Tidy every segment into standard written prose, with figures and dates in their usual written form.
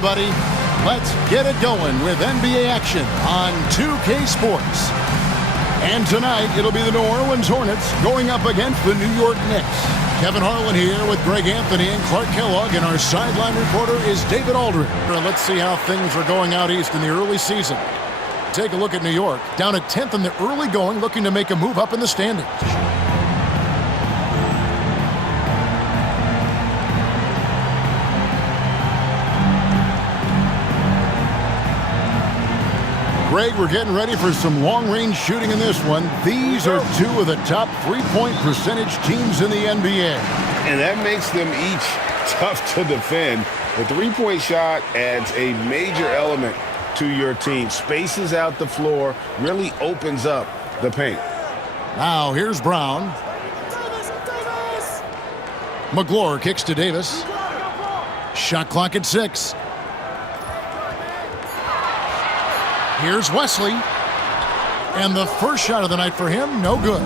Buddy, let's get it going with NBA action on 2K Sports. And tonight, it'll be the New Orleans Hornets going up against the New York Knicks. Kevin Harlan here with Greg Anthony and Clark Kellogg, and our sideline reporter is David Aldridge. Let's see how things are going out east in the early season. Take a look at New York, down at 10th in the early going, looking to make a move up in the standings. Greg, we're getting ready for some long-range shooting in this one. These are two of the top three-point percentage teams in the NBA. And that makes them each tough to defend. The three-point shot adds a major element to your team. Spaces out the floor, really opens up the paint. Now here's Brown. McGlure kicks to Davis. Shot clock at 6. Here's Wesley. And the first shot of the night for him, no good.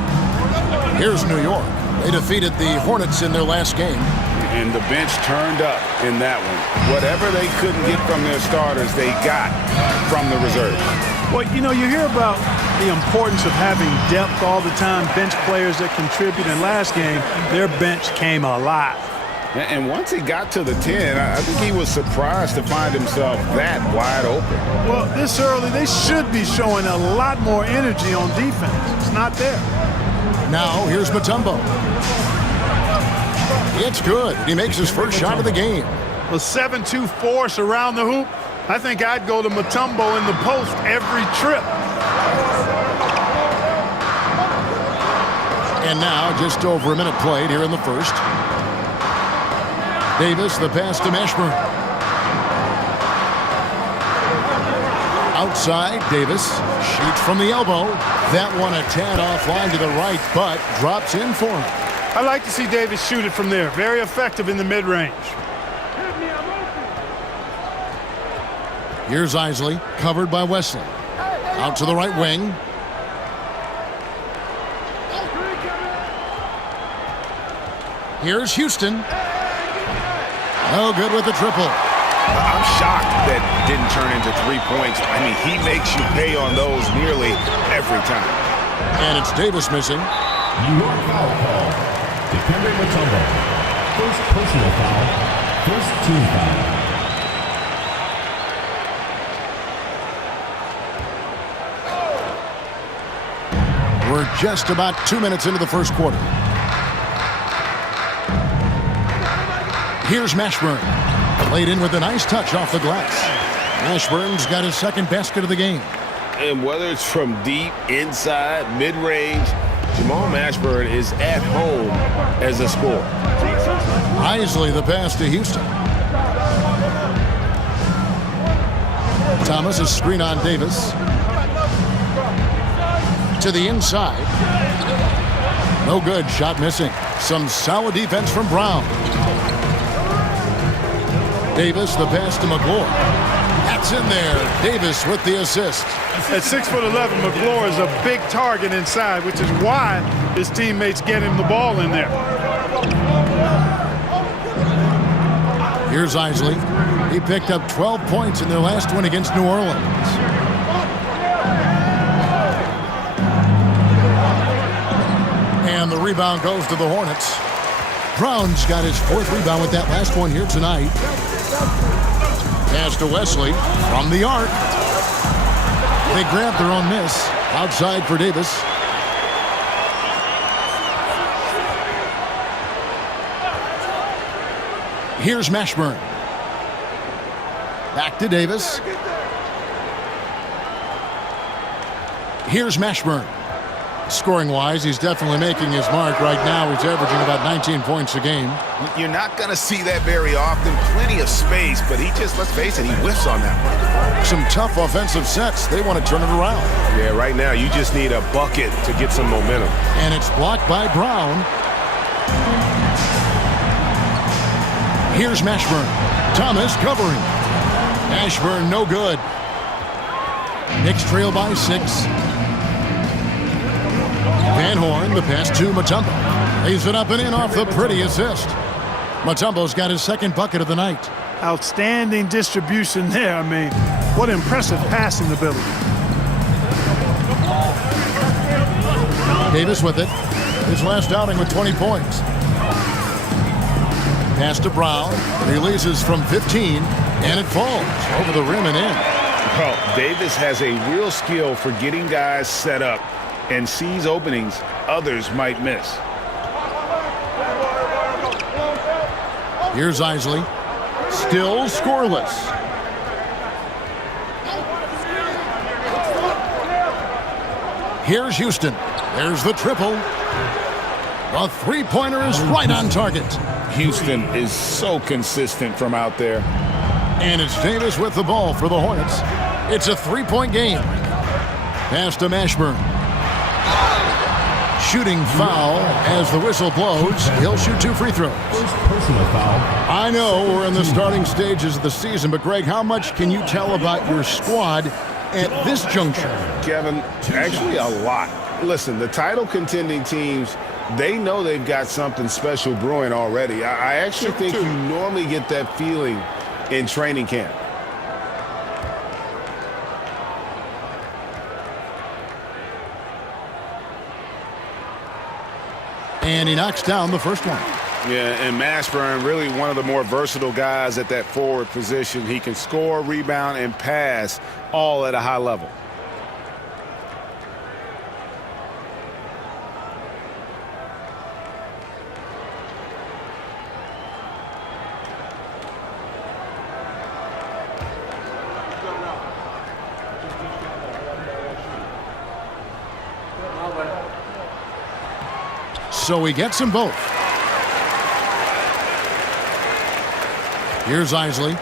Here's New York. They defeated the Hornets in their last game. And the bench turned up in that one. Whatever they couldn't get from their starters, they got from the reserves. Well, you know, you hear about the importance of having depth all the time, bench players that contribute. In last game, their bench came alive. And once he got to the 10, I think he was surprised to find himself that wide open. Well, this early, they should be showing a lot more energy on defense. It's not there. Now, here's Mutombo. It's good. He makes his first shot of the game. A 7-2 force around the hoop. I think I'd go to Mutombo in the post every trip. And now, just over a minute played here in the first. Davis, the pass to Mashburn. Outside, Davis shoots from the elbow. That one a tad offline to the right, but drops in for him. I like to see Davis shoot it from there. Very effective in the mid-range. Here's Isley, covered by Wesley. Out to the right wing. Here's Houston. No good with the triple. I'm shocked that didn't turn into 3 points. I mean, he makes you pay on those nearly every time. And it's Davis missing. New York foul call. Dikembe Mutombo. First personal foul. First team foul. We're just about 2 minutes into the first quarter. Here's Mashburn. Played in with a nice touch off the glass. Mashburn's got his second basket of the game. And whether it's from deep, inside, mid-range, Jamal Mashburn is at home as a scorer. Isley the pass to Houston. Thomas a screen on Davis. To the inside. No good. Shot missing. Some solid defense from Brown. Davis, the pass to McGlure. That's in there. Davis with the assist. At 6'11", McGlure is a big target inside, which is why his teammates get him the ball in there. Here's Isley. He picked up 12 points in their last win against New Orleans. And the rebound goes to the Hornets. Brown's got his fourth rebound with that last one here tonight. Pass to Wesley from the arc. They grab their own miss. Outside for Davis. Here's Mashburn. Back to Davis. Here's Mashburn. Scoring-wise, he's definitely making his mark. Right now, he's averaging about 19 points a game. You're not going to see that very often. Plenty of space, but he just, let's face it, he whiffs on that one. Some tough offensive sets. They want to turn it around. Yeah, right now, you just need a bucket to get some momentum. And it's blocked by Brown. Here's Mashburn. Thomas covering. Mashburn, no good. Knicks trail by 6. Van Horn, the pass to Mutombo. Lays it up and in off the pretty assist. Mutombo's got his second bucket of the night. Outstanding distribution there. I mean, what impressive passing ability. Davis with it. His last outing with 20 points. Pass to Brown. Releases from 15, and it falls over the rim and in. Well, Davis has a real skill for getting guys set up and sees openings others might miss. Here's Isley. Still scoreless. Here's Houston. There's the triple. The three-pointer is right on target. Houston is so consistent from out there. And it's Davis with the ball for the Hornets. It's a three-point game. Pass to Mashburn. Shooting foul as the whistle blows. He'll shoot 2 free throws. First personal foul. I know we're in the starting stages of the season, but Greg, how much can you tell about your squad at this juncture? Kevin, actually a lot. Listen, the title contending teams, they know they've got something special brewing already. I actually think you normally get that feeling in training camp. And he knocks down the first one. Yeah, and Mashburn, really one of the more versatile guys at that forward position. He can score, rebound, and pass all at a high level. So he gets them both. Here's Isley.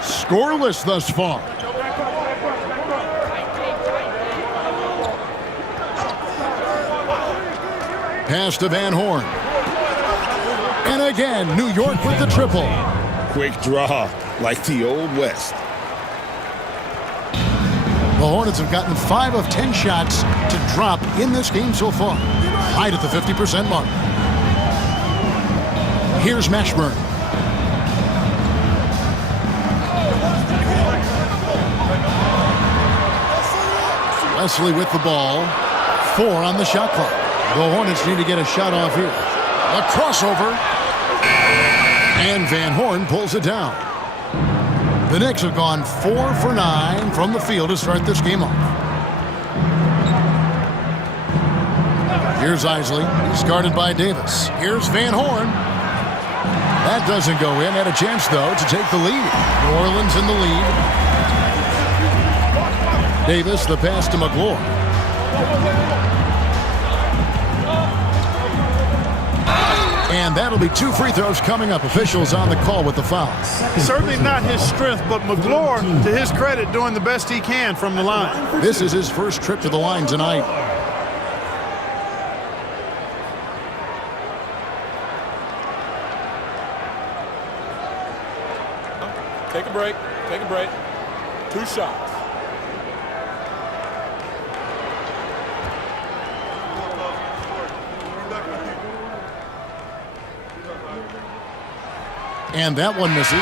Scoreless thus far. Pass to Van Horn. And again, New York with the triple. Quick draw, like the Old West. The Hornets have gotten 5 of 10 shots to drop in this game so far. Right at the 50% mark. Here's Mashburn. Wesley with the ball. 4 on the shot clock. The Hornets need to get a shot off here. A crossover. And Van Horn pulls it down. The Knicks have gone 4 for 9 from the field to start this game off. Here's Isley. He's guarded by Davis. Here's Van Horn. That doesn't go in. Had a chance, though, to take the lead. New Orleans in the lead. Davis, the pass to McGlory. And that'll be 2 free throws coming up. Officials on the call with the foul. Certainly not his strength, but McGlory, to his credit, doing the best he can from the line. This is his first trip to the line tonight. Take a break. Take a break. 2 shots. And that one misses.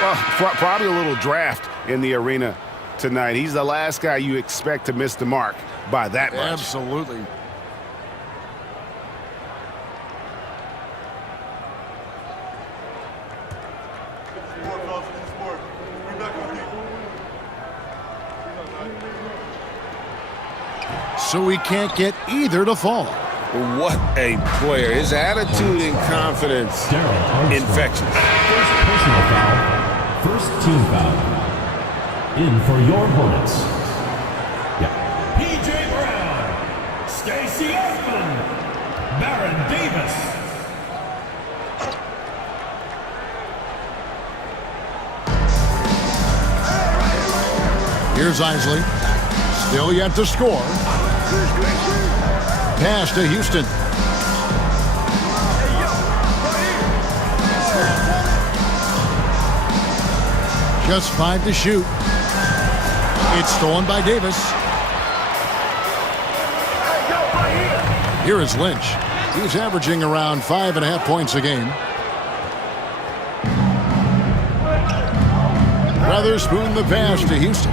Well, probably a little draft in the arena tonight. He's the last guy you expect to miss the mark by that much. Absolutely. So he can't get either to fall. What a player. His attitude and confidence, infectious. First personal foul. First team foul. In for your Hornets. Yeah. P.J. Brown. Stacey Osman. Baron Davis. Here's Isley. Still yet to score. Pass to Houston. Just 5 to shoot. It's stolen by Davis. Here is Lynch. He's averaging around 5.5 points a game. Weatherspoon the pass to Houston.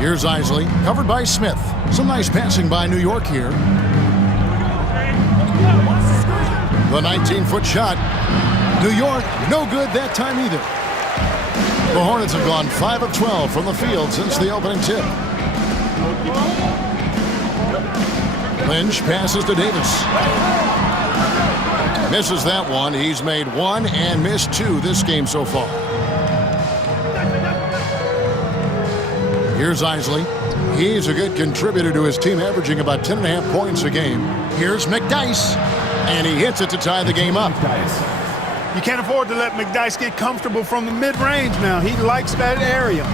Here's Isley, covered by Smith. Some nice passing by New York here. The 19-foot shot. New York, no good that time either. The Hornets have gone 5 of 12 from the field since the opening tip. Lynch passes to Davis. Misses that one. He's made one and missed two this game so far. Here's Isley. He's a good contributor to his team, averaging about 10.5 points a game. Here's McDyess, and he hits it to tie the game up. You can't afford to let McDyess get comfortable from the mid-range now. He likes that area.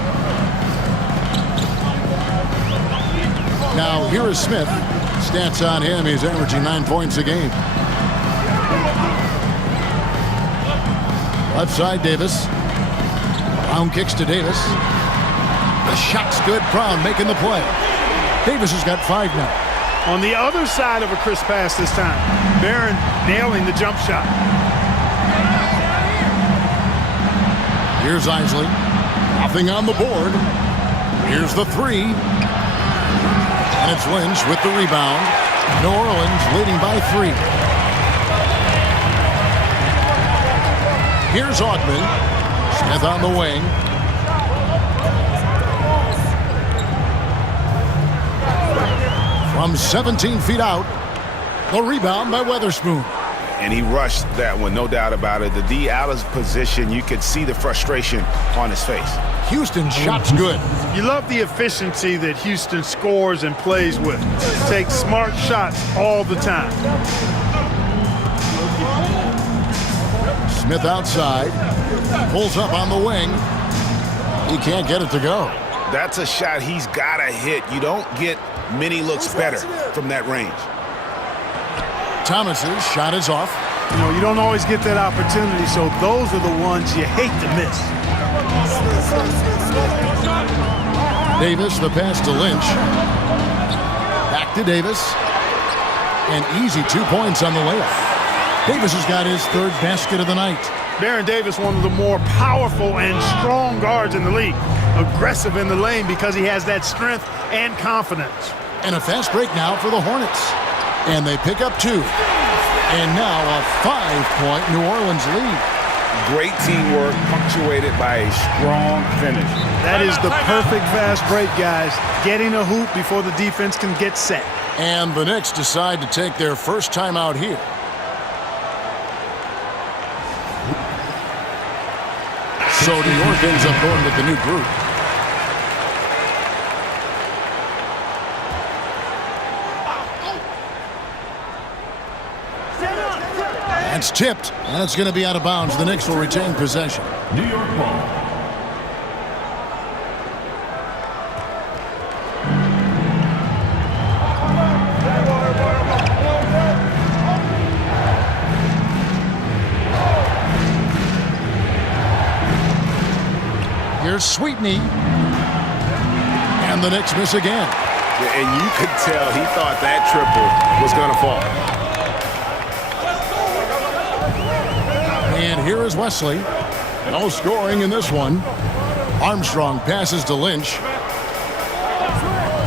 Now, here is Smith. Stats on him, he's averaging 9 points a game. Left side, Davis. Brown kicks to Davis. The shot's good. Brown making the play. Davis has got 5 now. On the other side of a crisp pass this time. Barron nailing the jump shot. Here's Isley. Nothing on the board. Here's the 3. And it's Lynch with the rebound. New Orleans leading by 3. Here's Augman. Smith on the wing. From 17 feet out. The rebound by Weatherspoon. And he rushed that one, no doubt about it. The D out of position, you could see the frustration on his face. Houston shot's good. You love the efficiency that Houston scores and plays with. Takes smart shots all the time. Smith outside. Pulls up on the wing. He can't get it to go. That's a shot he's got to hit. You don't get many looks better from that range. Thomas's shot is off. You know, you don't always get that opportunity, so those are the ones you hate to miss. Davis, the pass to Lynch. Back to Davis. And easy 2 points on the layup. Davis has got his 3rd basket of the night. Baron Davis, one of the more powerful and strong guards in the league. Aggressive in the lane because he has that strength and confidence. And a fast break now for the Hornets. And they pick up 2. And now a 5-point New Orleans lead. Great teamwork punctuated by a strong finish. That is the perfect fast break, guys. Getting a hoop before the defense can get set. And the Knicks decide to take their first time out here. So New York ends up going with the new group. It's tipped, and it's going to be out of bounds. The Knicks will retain possession. New York ball. Here's Sweetney. And the Knicks miss again. And you could tell he thought that triple was going to fall. And here is Wesley. No scoring in this one. Armstrong passes to Lynch.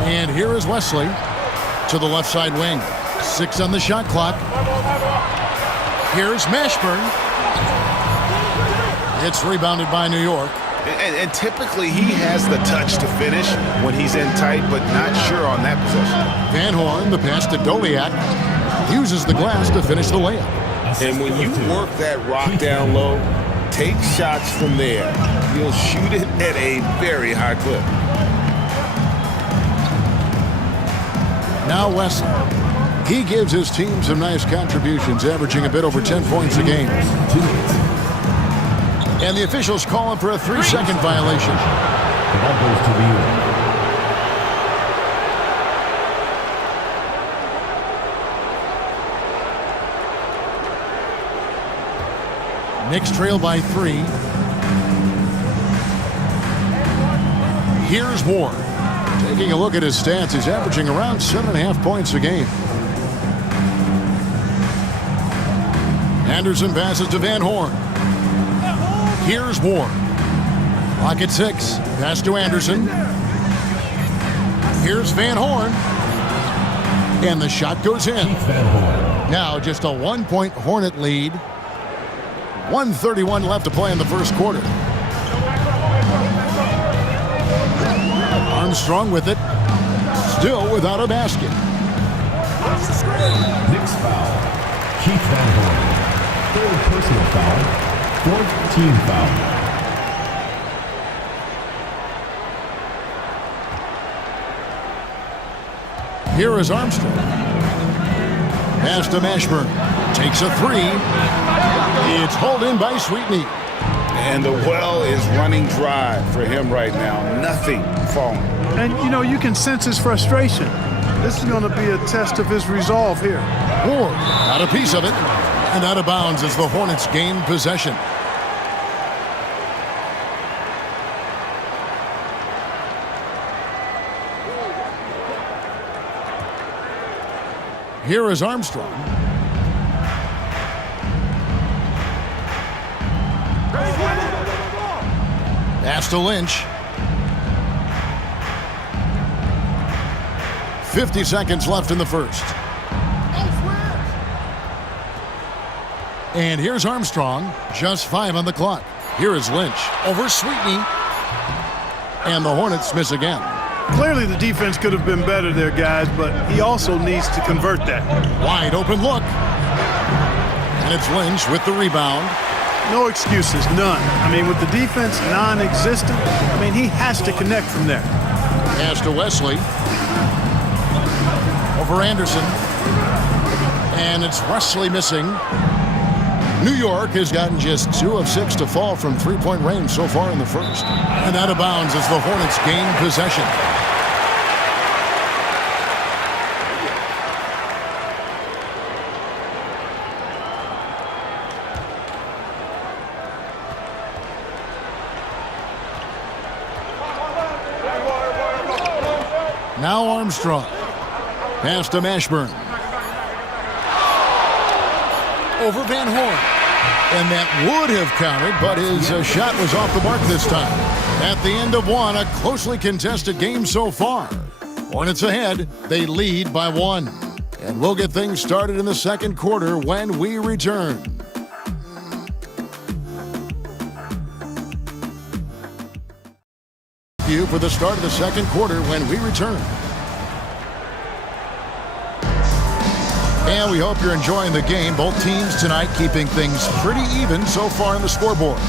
And here is Wesley to the left side wing. 6 on the shot clock. Here's Mashburn. It's rebounded by New York. And typically he has the touch to finish when he's in tight, but not sure on that possession. Van Horn, the pass to Doliak, uses the glass to finish the layup. And when you work that rock down low, take shots from there. You'll shoot it at a very high clip. Now Wesley. He gives his team some nice contributions, averaging a bit over 10 points a game. And the officials call him for a 3-second violation. The ball goes to New York. Knicks trail by 3. Here's Ward. Taking a look at his stats, he's averaging around 7.5 points a game. Anderson passes to Van Horn. Here's Ward. Clock at 6. Pass to Anderson. Here's Van Horn. And the shot goes in. Now just a 1-point Hornet lead. 1:31 left to play in the first quarter. Armstrong with it. Still without a basket. Knicks foul. Keith Van Horn. Third personal foul. Fourth team foul. Here is Armstrong. Pass to Mashburn. Takes a 3. It's hauled in by Sweetney. And the well is running dry for him right now. Nothing falling. And, you know, you can sense his frustration. This is going to be a test of his resolve here. Ward got a piece of it. And out of bounds as the Hornets gain possession. Here is Armstrong. Pass to Lynch. 50 seconds left in the first. And here's Armstrong. Just 5 on the clock. Here is Lynch over Sweetney. And the Hornets miss again. Clearly the defense could have been better there, guys, but he also needs to convert that. Wide open look. And it's Lynch with the rebound. No excuses, none. I mean, with the defense non-existent, I mean, he has to connect from there. Pass to Wesley. Over Anderson. And it's Wesley missing. New York has gotten just 2 of 6 to fall from three-point range so far in the first. And out of bounds as the Hornets gain possession. Now Armstrong. Pass to Mashburn. Over Van Horn. And that would have counted, but his shot was off the mark this time. At the end of one, a closely contested game so far. Hornets ahead. They lead by 1. And we'll get things started in the second quarter when we return. You for the start of the second quarter when we return. And we hope you're enjoying the game. Both teams tonight keeping things pretty even so far in the scoreboard.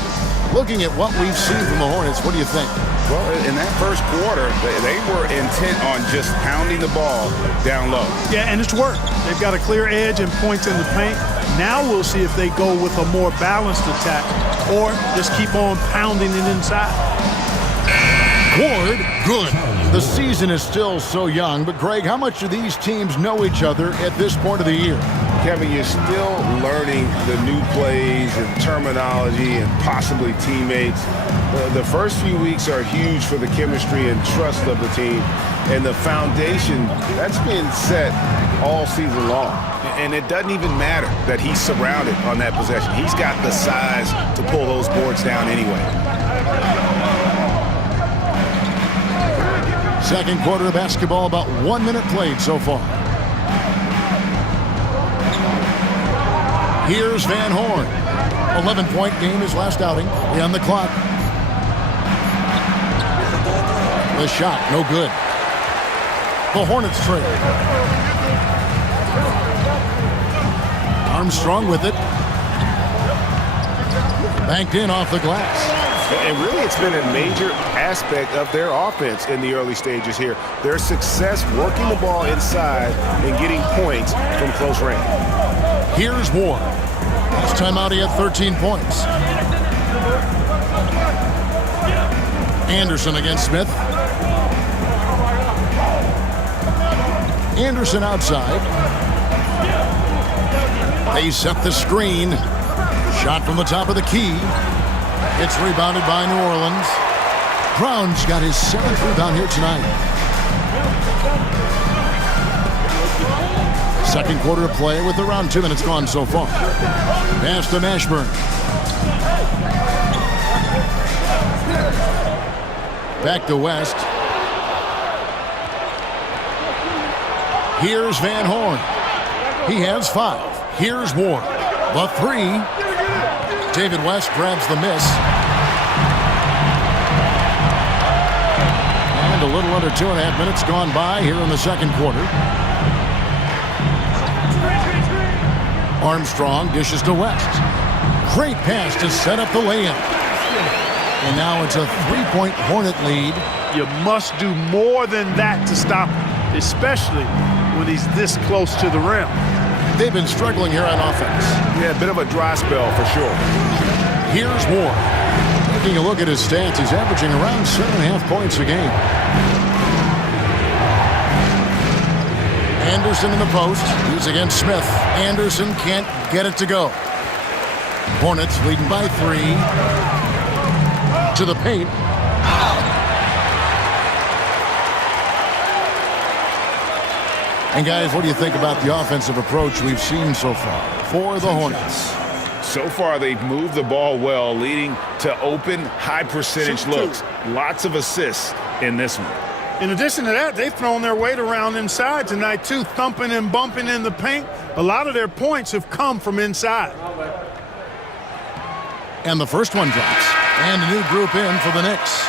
Looking at what we've seen from the Hornets, what do you think? Well, in that first quarter, they were intent on just pounding the ball down low. Yeah, and it's worked. They've got a clear edge and points in the paint. Now we'll see if they go with a more balanced attack or just keep on pounding it inside. Ward, good. The season is still so young, but Greg, how much do these teams know each other at this point of the year? Kevin, you're still learning the new plays and terminology and possibly teammates. The first few weeks are huge for the chemistry and trust of the team. And the foundation, that's been set all season long. And it doesn't even matter that he's surrounded on that possession. He's got the size to pull those boards down anyway. Second quarter of basketball, about 1 minute played so far. Here's Van Horn. 11-point game his last outing. On the clock. The shot, no good. The Hornets trail. Armstrong with it. Banked in off the glass. And really, it's been a major aspect of their offense in the early stages here. Their success working the ball inside and getting points from close range. Here's Ward. Last time out, he had 13 points. Anderson against Smith. Anderson outside. They set the screen. Shot from the top of the key. It's rebounded by New Orleans. Brown's got his 7th rebound here tonight. Second quarter of play with around 2 minutes gone so far. Pass to Mashburn. Back to West. Here's Van Horn. He has 5. Here's Ward. The 3. David West grabs the miss. And a little under 2.5 minutes gone by here in the second quarter. Armstrong dishes to West. Great pass to set up the lay-in. And now it's a 3-point Hornet lead. You must do more than that to stop him, especially when he's this close to the rim. They've been struggling here on offense. Yeah, a bit of a dry spell for sure. Here's Ward. Taking a look at his stats, he's averaging around 7.5 points a game. Anderson in the post. He's against Smith. Anderson can't get it to go. Hornets leading by 3. To the paint. And guys, what do you think about the offensive approach we've seen so far for the Hornets? So far, they've moved the ball well, leading to open, high-percentage looks. Lots of assists in this one. In addition to that, they've thrown their weight around inside tonight, too, thumping and bumping in the paint. A lot of their points have come from inside. And the first one drops. And a new group in for the Knicks.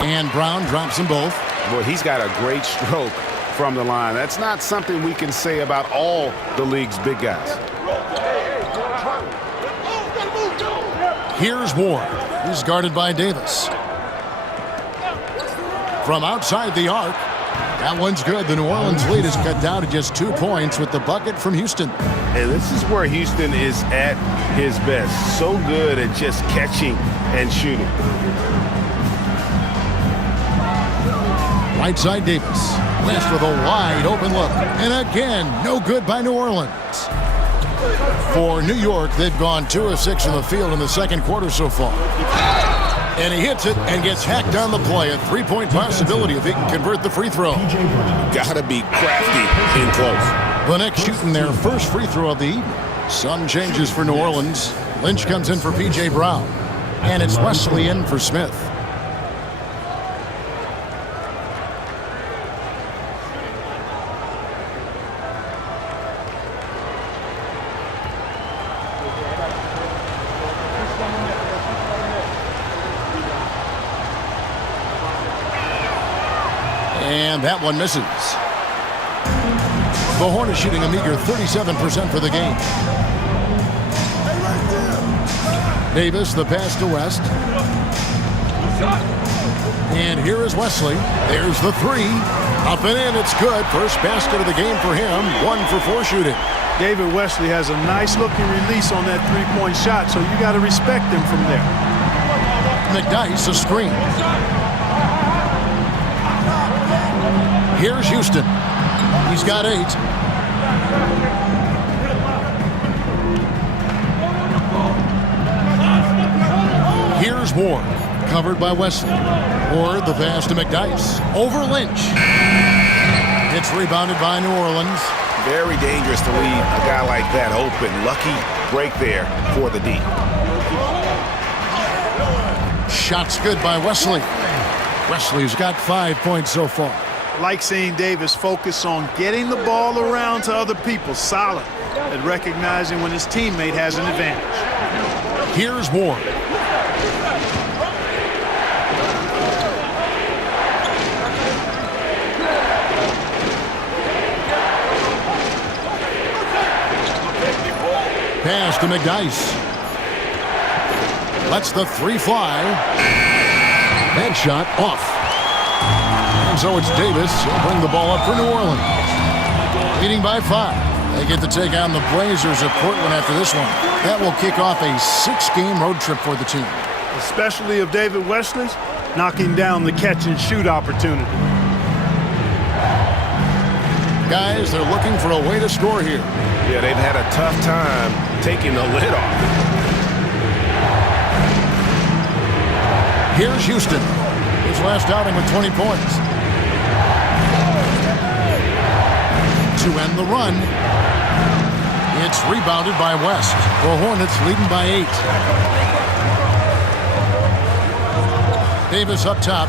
And Brown drops them both. Boy, he's got a great stroke from the line. That's not something we can say about all the league's big guys. Here's Ward. He's guarded by Davis. From outside the arc. That one's good. The New Orleans lead is cut down to just 2 points with the bucket from Houston. And this is where Houston is at his best. So good at just catching and shooting. Right side Davis. West with a wide open look. And again, no good by New Orleans. For New York, they've gone 2 of 6 in the field in the second quarter so far. And he hits it and gets hacked on the play. A 3-point possibility if he can convert the free throw. Gotta be crafty in close. The Knicks shooting their first free throw of the evening. Some changes for New Orleans. Lynch comes in for P.J. Brown. And it's Wesley in for Smith. And that one misses. The Hornets shooting a meager 37% for the game. Davis, the pass to West. And here is Wesley. There's the 3. Up and in, it's good. First basket of the game for him. 1 for 4 shooting. David Wesley has a nice-looking release on that 3-point shot, so you got to respect him from there. McDyess, a screen. Here's Houston. He's got 8. Here's Ward. Covered by Wesley. Ward, the pass to McDyess. Over Lynch. It's rebounded by New Orleans. Very dangerous to leave a guy like that open. Lucky break there for the D. Shot's good by Wesley. Wesley's got 5 points so far. Like seeing Davis focus on getting the ball around to other people. Solid at recognizing when his teammate has an advantage. Here's Ward. Pass to McDyess. Lets the 3 fly. That shot off. And so it's Davis. He'll bring the ball up for New Orleans. Leading by 5. They get to take on the Blazers of Portland after this one. That will kick off a 6-game road trip for the team. Especially of David Wesley's, knocking down the catch-and-shoot opportunity. Guys, they're looking for a way to score here. Yeah, they've had a tough time taking the lid off. Here's Houston. His last outing with 20 points. To end the run, it's rebounded by West. The Hornets leading by 8. Davis up top.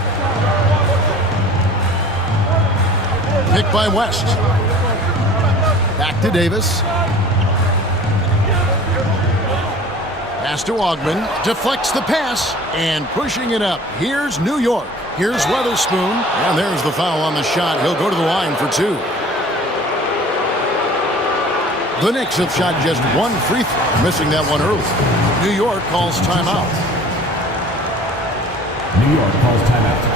Picked by West. Back to Davis. Pass to Ogman. Deflects the pass and pushing it up. Here's New York. Here's Weatherspoon. And there's the foul on the shot. He'll go to the line for 2. The Knicks have shot just 1 free throw, missing that one early. New York calls timeout. New York calls timeout.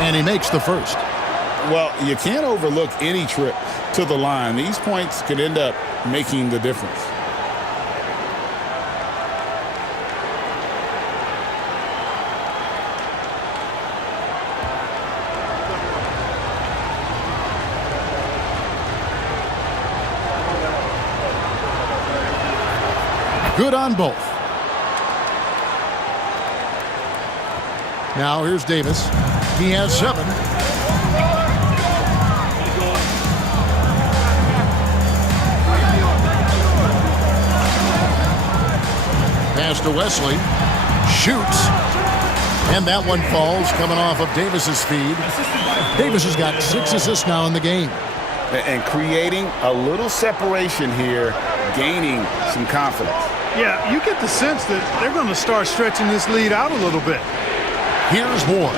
And he makes the first. Well, you can't overlook any trip to the line. These points could end up making the difference. Good on both. Now here's Davis. He has 7. Pass to Wesley. Shoots. And that one falls coming off of Davis's feed. Davis has got 6 assists now in the game. And creating a little separation here, gaining some confidence. Yeah, you get the sense that they're going to start stretching this lead out a little bit. Here's Ward.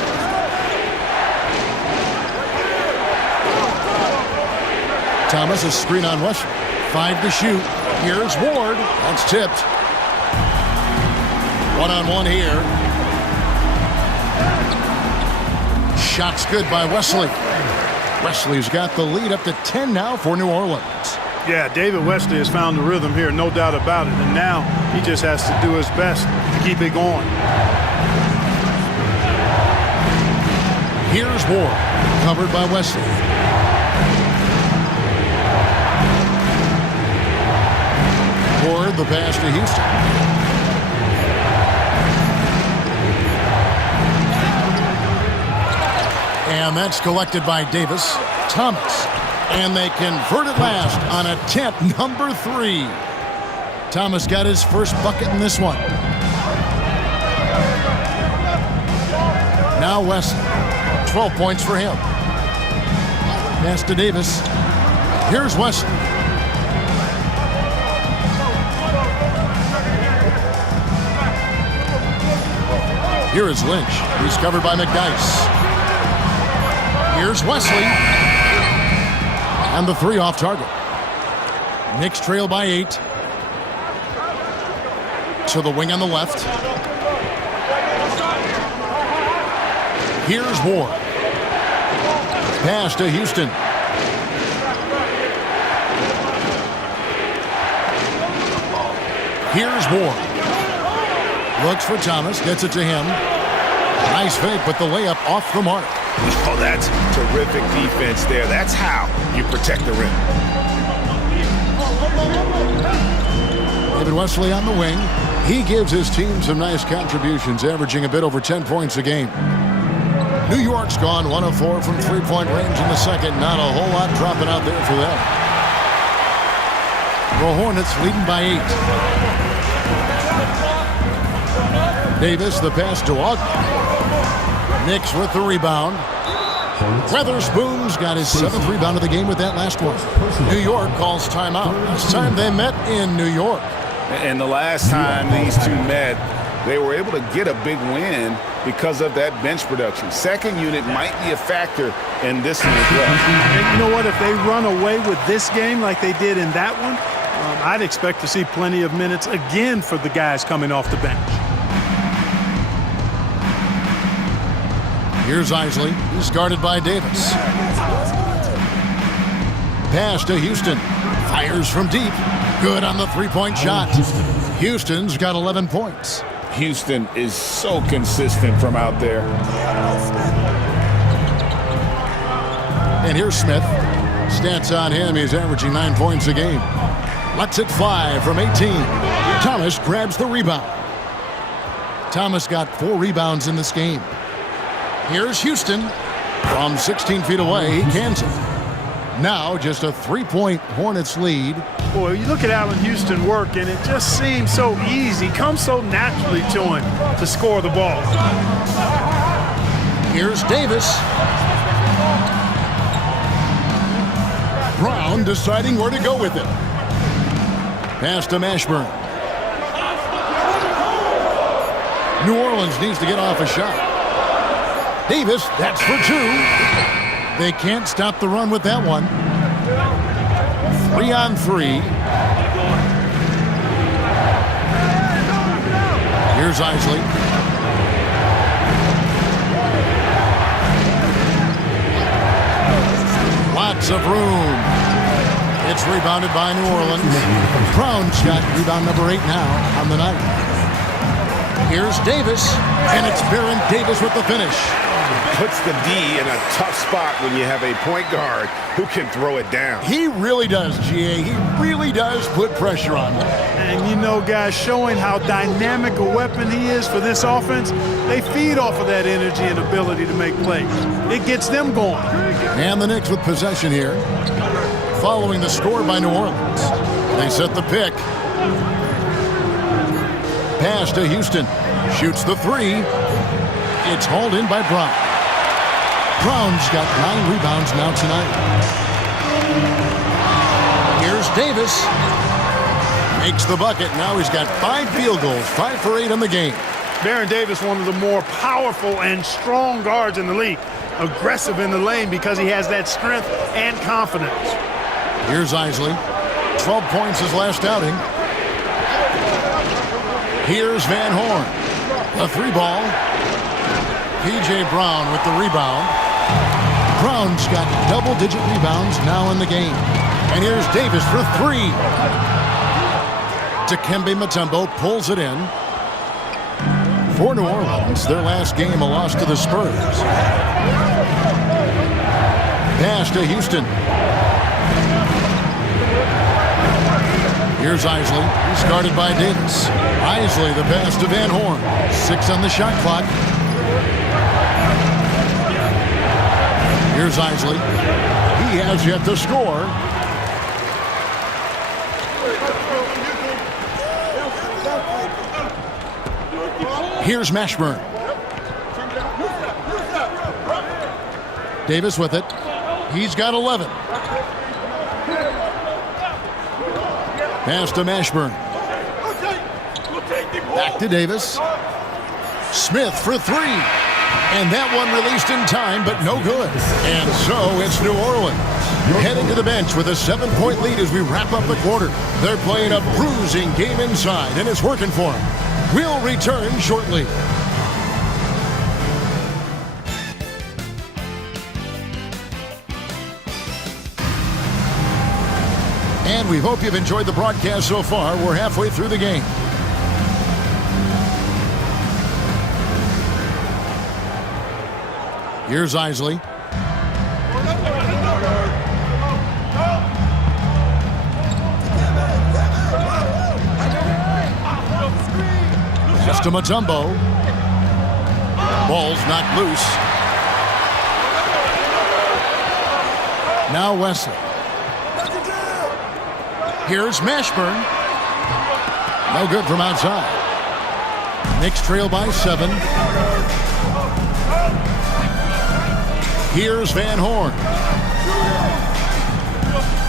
Thomas a screen on Wesley. 5 to shoot. Here's Ward. That's tipped. One-on-one here. Shot's good by Wesley. Wesley's got the lead up to 10 now for New Orleans. Yeah, David Wesley has found the rhythm here, no doubt about it. And now he just has to do his best to keep it going. Here's Ward. Covered by Wesley. Ward, the pass to Houston. And that's collected by Davis. Thomas. And they convert it last on attempt number 3. Thomas got his first bucket in this one. Now West, 12 points for him. Pass to Davis. Here's Wesley. Here is Lynch. He's covered by McDyess. Here's Wesley. And the 3 off target. Knicks trail by 8. To the wing on the left. Here's Ward. Pass to Houston. Here's Ward. Looks for Thomas. Gets it to him. Nice fake, but the layup off the mark. Oh, that's terrific defense there. That's how you protect the rim. David Wesley on the wing. He gives his team some nice contributions, averaging a bit over 10 points a game. New York's gone 1 of 4 from three-point range in the second. Not a whole lot dropping out there for them. The Hornets leading by 8. Davis, the pass to Ogden. Knicks with the rebound. Weatherspoon's got his 7th rebound of the game with that last one. New York calls timeout. Last time they met in New York. And the last time these two met, they were able to get a big win because of that bench production. Second unit might be a factor in this one as well. And you know what? If they run away with this game like they did in that one, I'd expect to see plenty of minutes again for the guys coming off the bench. Here's Isley. He's guarded by Davis. Pass to Houston. Fires from deep. Good on the three-point shot. Houston's got 11 points. Houston is so consistent from out there. And here's Smith. Stats on him, he's averaging 9 points a game. Lets it fly from 18. Thomas grabs the rebound. Thomas got 4 rebounds in this game. Here's Houston. From 16 feet away, he cans it. Now just a 3-point Hornets lead. Boy, you look at Allen Houston work, and it just seems so easy. Comes so naturally to him to score the ball. Here's Davis. Brown deciding where to go with it. Pass to Mashburn. New Orleans needs to get off a shot. Davis, that's for 2. They can't stop the run with that one. 3 on 3. Here's Isley. Lots of room. It's rebounded by New Orleans. Brown's got rebound number 8 now on the night. Here's Davis, and it's Baron Davis with the finish. Puts the D in a tough spot when you have a point guard who can throw it down. He really does, GA. He really does put pressure on them. And you know, guys, showing how dynamic a weapon he is for this offense, they feed off of that energy and ability to make plays. It gets them going. And the Knicks with possession here. Following the score by New Orleans. They set the pick. Pass to Houston. Shoots the 3. It's hauled in by Brown. Brown's got 9 rebounds now tonight. Here's Davis. Makes the bucket. Now he's got 5 field goals. 5 for 8 in the game. Baron Davis, one of the more powerful and strong guards in the league. Aggressive in the lane because he has that strength and confidence. Here's Isley. 12 points his last outing. Here's Van Horn. A 3 ball. P.J. Brown with the rebound. Brown's got double-digit rebounds now in the game. And here's Davis for 3. Dikembe Mutombo pulls it in. For New Orleans, their last game, a loss to the Spurs. Pass to Houston. Here's Isley. He's guarded by Davis. Isley, the pass to Van Horn. 6 on the shot clock. Here's Isley. He has yet to score. Here's Mashburn. Davis with it. He's got 11. Pass to Mashburn. Back to Davis. Smith for 3. And that one released in time, but no good. And so it's New Orleans heading to the bench with a 7-point lead as we wrap up the quarter. They're playing a bruising game inside, and it's working for them. We'll return shortly. And we hope you've enjoyed the broadcast so far. We're halfway through the game. Here's Isley. Pass to Mutombo. Ball's knocked loose. Now Wesley. Here's Mashburn. No good from outside. Knicks trail by 7. Here's Van Horn.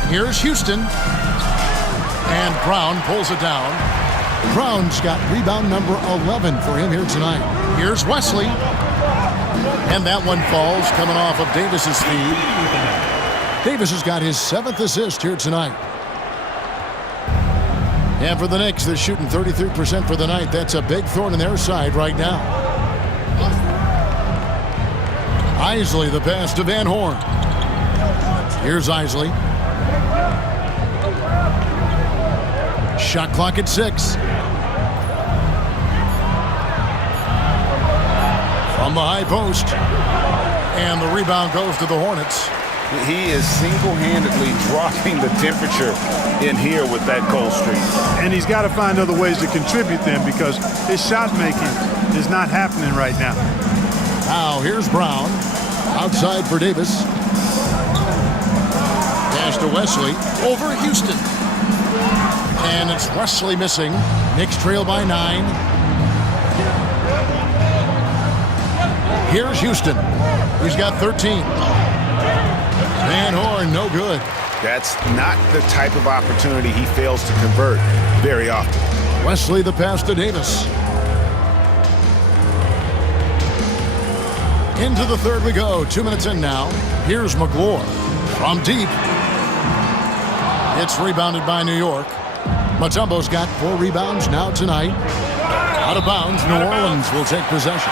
Here's Houston. And Brown pulls it down. Brown's got rebound number 11 for him here tonight. Here's Wesley. And that one falls coming off of Davis's feed. Davis has got his 7th assist here tonight. And for the Knicks, they're shooting 33% for the night. That's a big thorn in their side right now. Isley, the pass to Van Horn. Here's Isley. Shot clock at 6. From the high post. And the rebound goes to the Hornets. He is single-handedly dropping the temperature in here with that cold streak. And he's got to find other ways to contribute then, because his shot making is not happening right now. Now here's Brown. Outside for Davis. Pass to Wesley. Over Houston. And it's Wesley missing. Knicks trail by 9. Here's Houston. He's got 13. Van Horn, no good. That's not the type of opportunity he fails to convert very often. Wesley the pass to Davis. Into the third we go. 2 minutes in now. Here's McGlure from deep. It's rebounded by New York. Mutombo's got 4 rebounds now tonight. Out of bounds. New Orleans will take possession.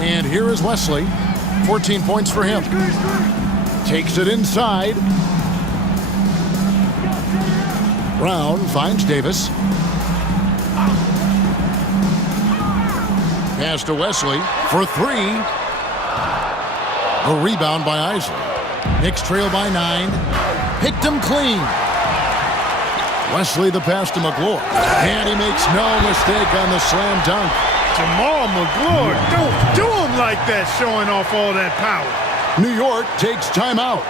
And here is Wesley. 14 points for him. Takes it inside. Brown finds Davis. Pass to Wesley for 3. The rebound by Isley. Knicks trail by 9. Picked him clean. Wesley the pass to McGlure. And he makes no mistake on the slam dunk. Jamal McGlure, don't do him like that, showing off all that power. New York takes timeout.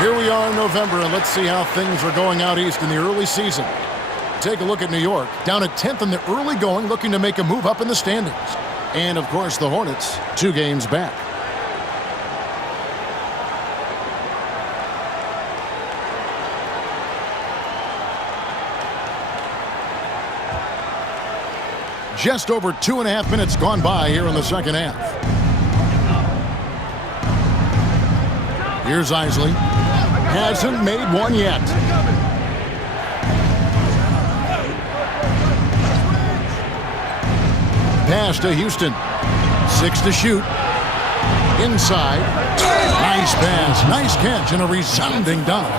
Here we are in November, and let's see how things are going out east in the early season. Take a look at New York, down at 10th in the early going, looking to make a move up in the standings. And, of course, the Hornets, 2 games back. Just over 2.5 minutes gone by here in the second half. Here's Isley. Hasn't made one yet. Pass to Houston. 6 to shoot. Inside. Nice pass. Nice catch and a resounding dunk.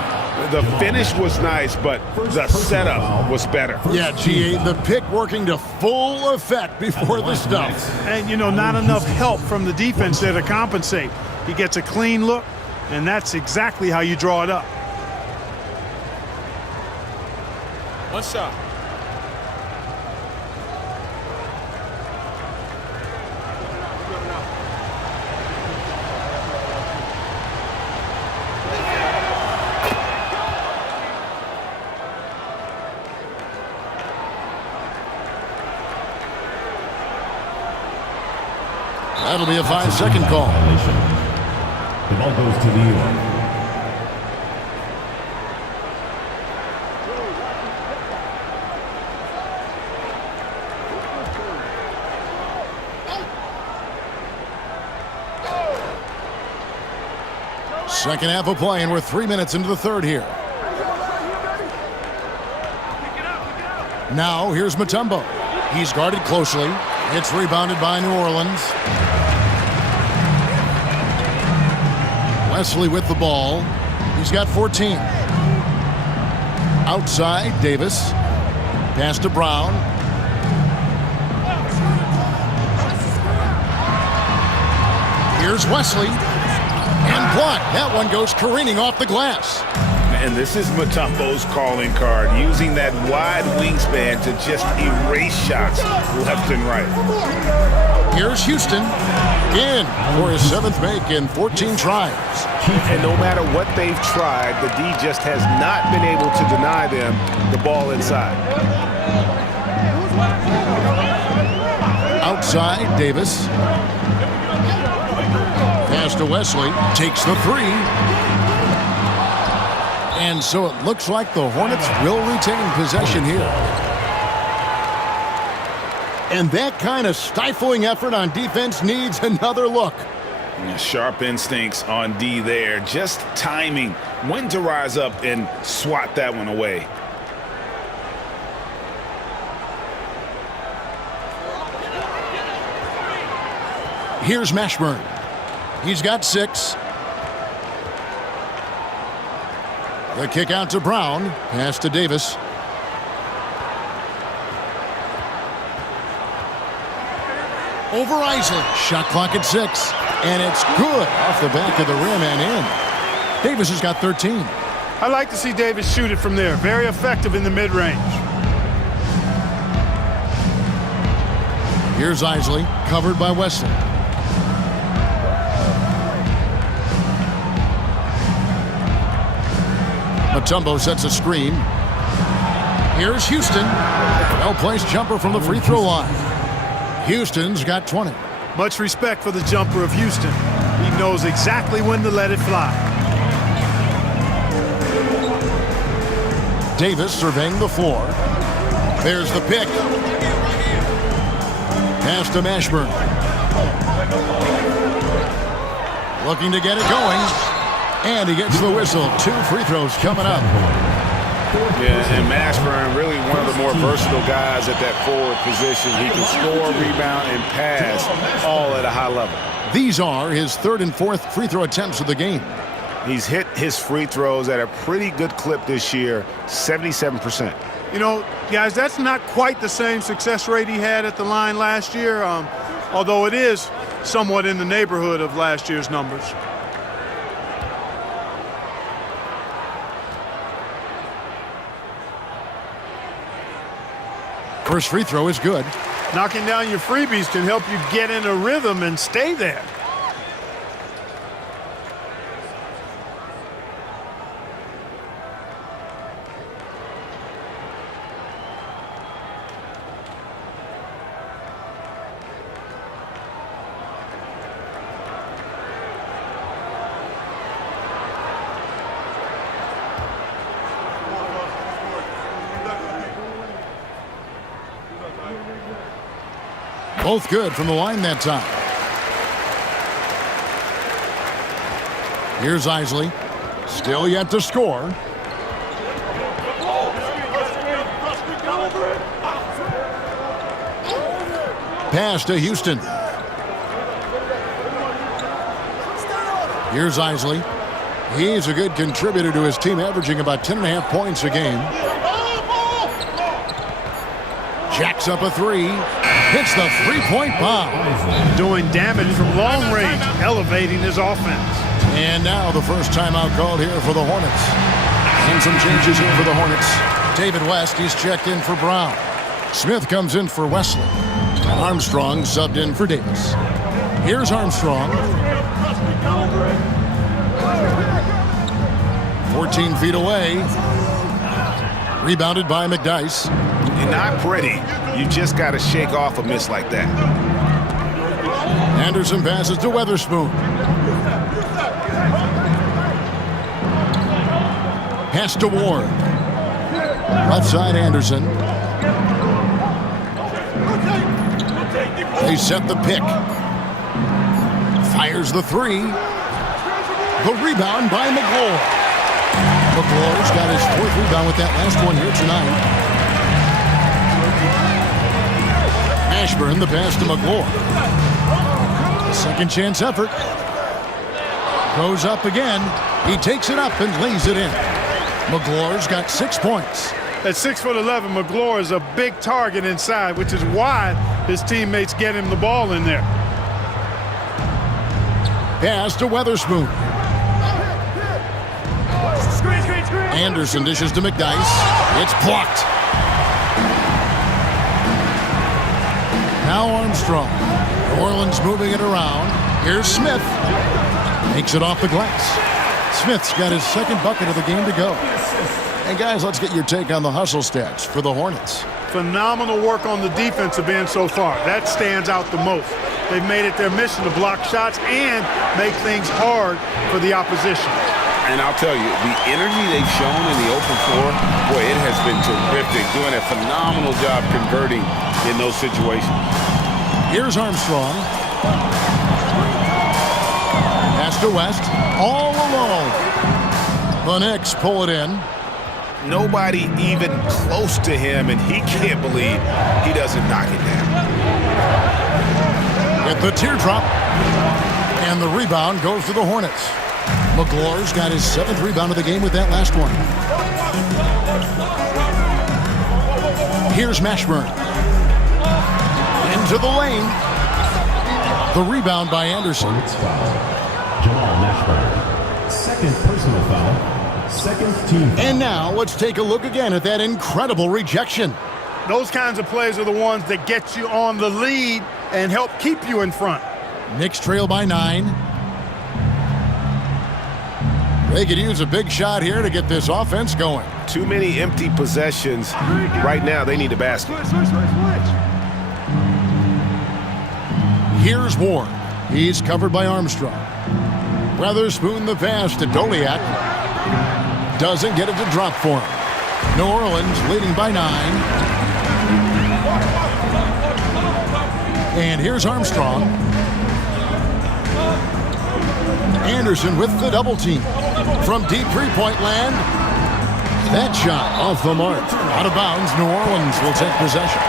The finish was nice, but the setup was better. Yeah, G.A., the pick working to full effect before the stuff. And, you know, not enough help from the defense there to compensate. He gets a clean look, and that's exactly how you draw it up. One shot. That'll be a 5-second call. The ball goes to New York. Second half of play, and we're 3 minutes into the third here. Now, here's Mutombo. He's guarded closely. It's rebounded by New Orleans. Wesley with the ball. He's got 14. Outside, Davis. Pass to Brown. Here's Wesley. And blocked. That one goes careening off the glass. And this is Mutombo's calling card, using that wide wingspan to just erase shots left and right. Here's Houston in for his 7th make in 14 tries. And no matter what they've tried, the D just has not been able to deny them the ball inside. Outside, Davis. Pass to Wesley. Takes the 3. And so it looks like the Hornets will retain possession here. And that kind of stifling effort on defense needs another look. Sharp instincts on D there. Just timing when to rise up and swat that one away. Here's Mashburn. He's got 6. The kick out to Brown. Pass to Davis. Over Isley. Shot clock at 6. And it's good off the back of the rim and in. Davis has got 13. I like to see Davis shoot it from there. Very effective in the mid-range. Here's Isley, covered by Wesley. Mutombo sets a screen. Here's Houston. Well-placed jumper from the free throw line. Houston's got 20. Much respect for the jumper of Houston. He knows exactly when to let it fly. Davis surveying the floor. There's the pick. Pass to Mashburn. Looking to get it going. And he gets the whistle. 2 free throws coming up. Yeah, and Mashburn, really one of the more versatile guys at that forward position. He can score, rebound, and pass all at a high level. These are his 3rd and 4th free throw attempts of the game. He's hit his free throws at a pretty good clip this year, 77%. You know, guys, that's not quite the same success rate he had at the line last year, although it is somewhat in the neighborhood of last year's numbers. First free throw is good. Knocking down your freebies can help you get in a rhythm and stay there. Both good from the line that time. Here's Isley. Still yet to score. Pass to Houston. Here's Isley. He's a good contributor to his team, averaging about 10.5 points a game. Jacks up a 3. Hits the 3-point bomb. Doing damage from long range, elevating his offense. And now the first timeout called here for the Hornets. And some changes here for the Hornets. David West, he's checked in for Brown. Smith comes in for Wesley. And Armstrong subbed in for Davis. Here's Armstrong. 14 feet away. Rebounded by McDyess. You're not pretty. You just got to shake off a miss like that. Anderson passes to Weatherspoon. Pass to Ward. Left side Anderson. They set the pick. Fires the 3. The rebound by McGlure. McGlure's got his 4th rebound with that last one here tonight. Mashburn, the pass to McGlure. Second chance effort. Goes up again. He takes it up and lays it in. McGlure's got 6 points. At 6'11", McGlure is a big target inside, which is why his teammates get him the ball in there. Pass to Weatherspoon. Anderson dishes to McDyess. It's blocked. Now Armstrong. New Orleans moving it around. Here's Smith. Makes it off the glass. Smith's got his 2nd bucket of the game to go. And guys, let's get your take on the hustle stats for the Hornets. Phenomenal work on the defensive end so far. That stands out the most. They've made it their mission to block shots and make things hard for the opposition. And I'll tell you, the energy they've shown in the open floor, boy, it has been terrific. Doing a phenomenal job converting in those situations. Here's Armstrong. Pass to West. All alone. The Knicks pull it in. Nobody even close to him, and he can't believe he doesn't knock it down. with the teardrop. And the rebound goes to the Hornets. McGlory's got his 7th rebound of the game with that last one. Here's Mashburn. Into the lane. The rebound by Anderson. Hornets foul. Jamal Mashburn. 2nd personal foul. 2nd team foul. And now let's take a look again at that incredible rejection. Those kinds of plays are the ones that get you on the lead and help keep you in front. Knicks trail by 9. They could use a big shot here to get this offense going. Too many empty possessions. Right now, they need a basket. Here's Ward. He's covered by Armstrong. Weatherspoon the pass to Doliak. Doesn't get it to drop for him. New Orleans leading by 9. And here's Armstrong. Anderson with the double team. From deep three-point land. That shot off the mark. Out of bounds, New Orleans will take possession.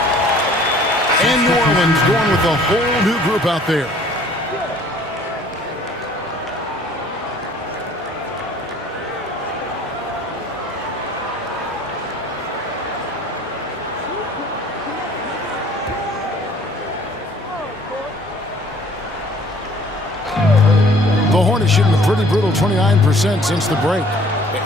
And New Orleans going with a whole new group out there. The Hornets shooting a pretty brutal 29% since the break.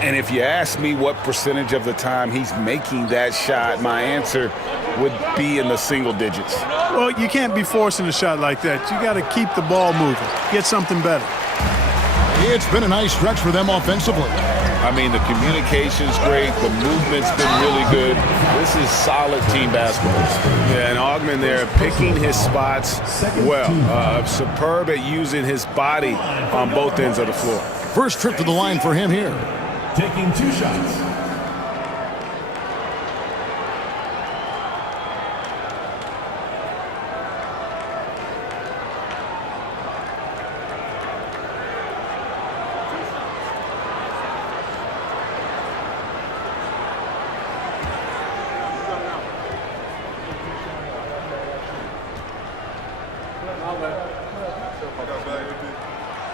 And if you ask me what percentage of the time he's making that shot, my answer would be in the single digits. Well, you can't be forcing a shot like that. You got to keep the ball moving. Get something better. It's been a nice stretch for them offensively. I mean, the communication's great. The movement's been really good. This is solid team basketball. Yeah, and Augman there picking his spots well. Superb at using his body on both ends of the floor. First trip to the line for him here. Taking 2 shots.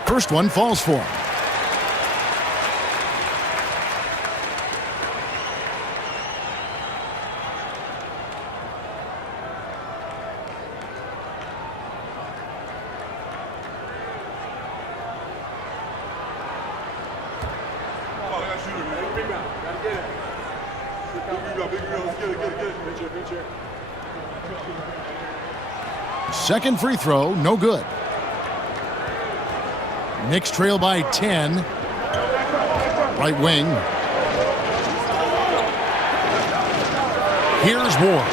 First one falls for him. Second free throw, no good. Knicks trail by 10. Right wing. Here's Ward.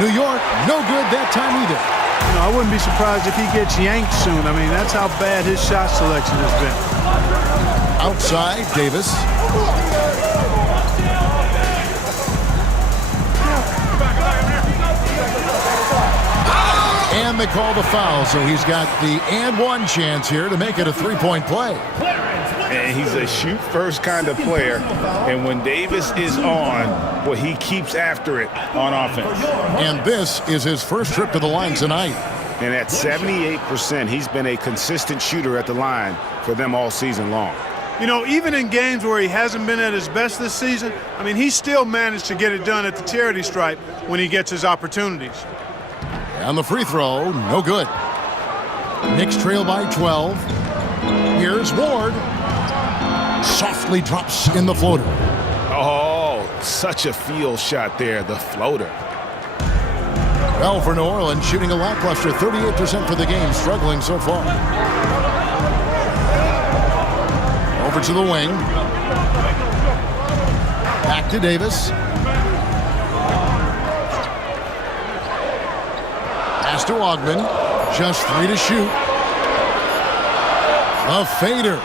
New York, no good that time either. You know, I wouldn't be surprised if he gets yanked soon. I mean, that's how bad his shot selection has been. Outside, Davis. And they call the foul, so he's got the and one chance here to make it a three-point play. And he's a shoot-first kind of player. And when Davis is on, well, he keeps after it on offense. And this is his first trip to the line tonight. And at 78%, he's been a consistent shooter at the line for them all season long. You know, even in games where he hasn't been at his best this season, I mean, he still managed to get it done at the charity stripe when he gets his opportunities. And the free throw, no good. Knicks trail by 12. Here's Ward. Softly drops in the floater. Oh, such a field shot there, the floater. Well, for New Orleans, shooting a lackluster 38% for the game, struggling so far. Over to the wing. Back to Davis. Pass to Augman. Just 3 to shoot. A fader.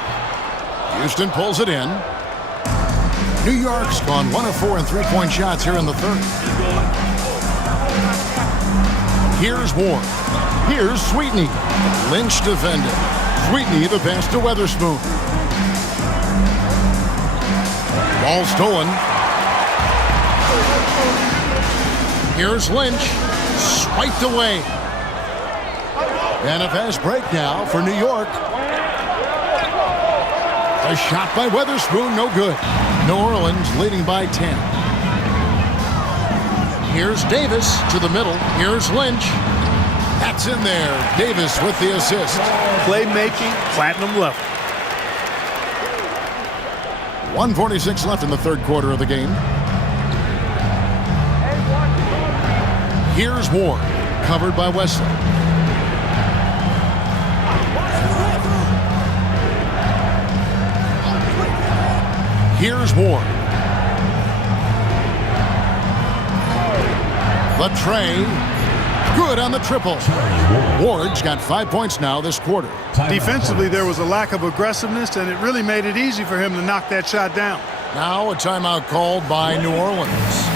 Houston pulls it in. New York's gone 1 of 4 in three-point shots here in the third. Here's Ward. Here's Sweetney. Lynch defending. Sweetney the pass to Weatherspoon. Ball stolen. Here's Lynch. Swiped away. And a fast break now for New York. A shot by Weatherspoon, no good. New Orleans leading by 10. Here's Davis to the middle. Here's Lynch. That's in there. Davis with the assist. Playmaking, platinum level. 1:46 left in the third quarter of the game. Here's Ward, covered by Wesley. Here's Ward. The tray. Good on the triple. Ward's got 5 points now this quarter. Defensively, there was a lack of aggressiveness, and it really made it easy for him to knock that shot down. Now a timeout called by New Orleans.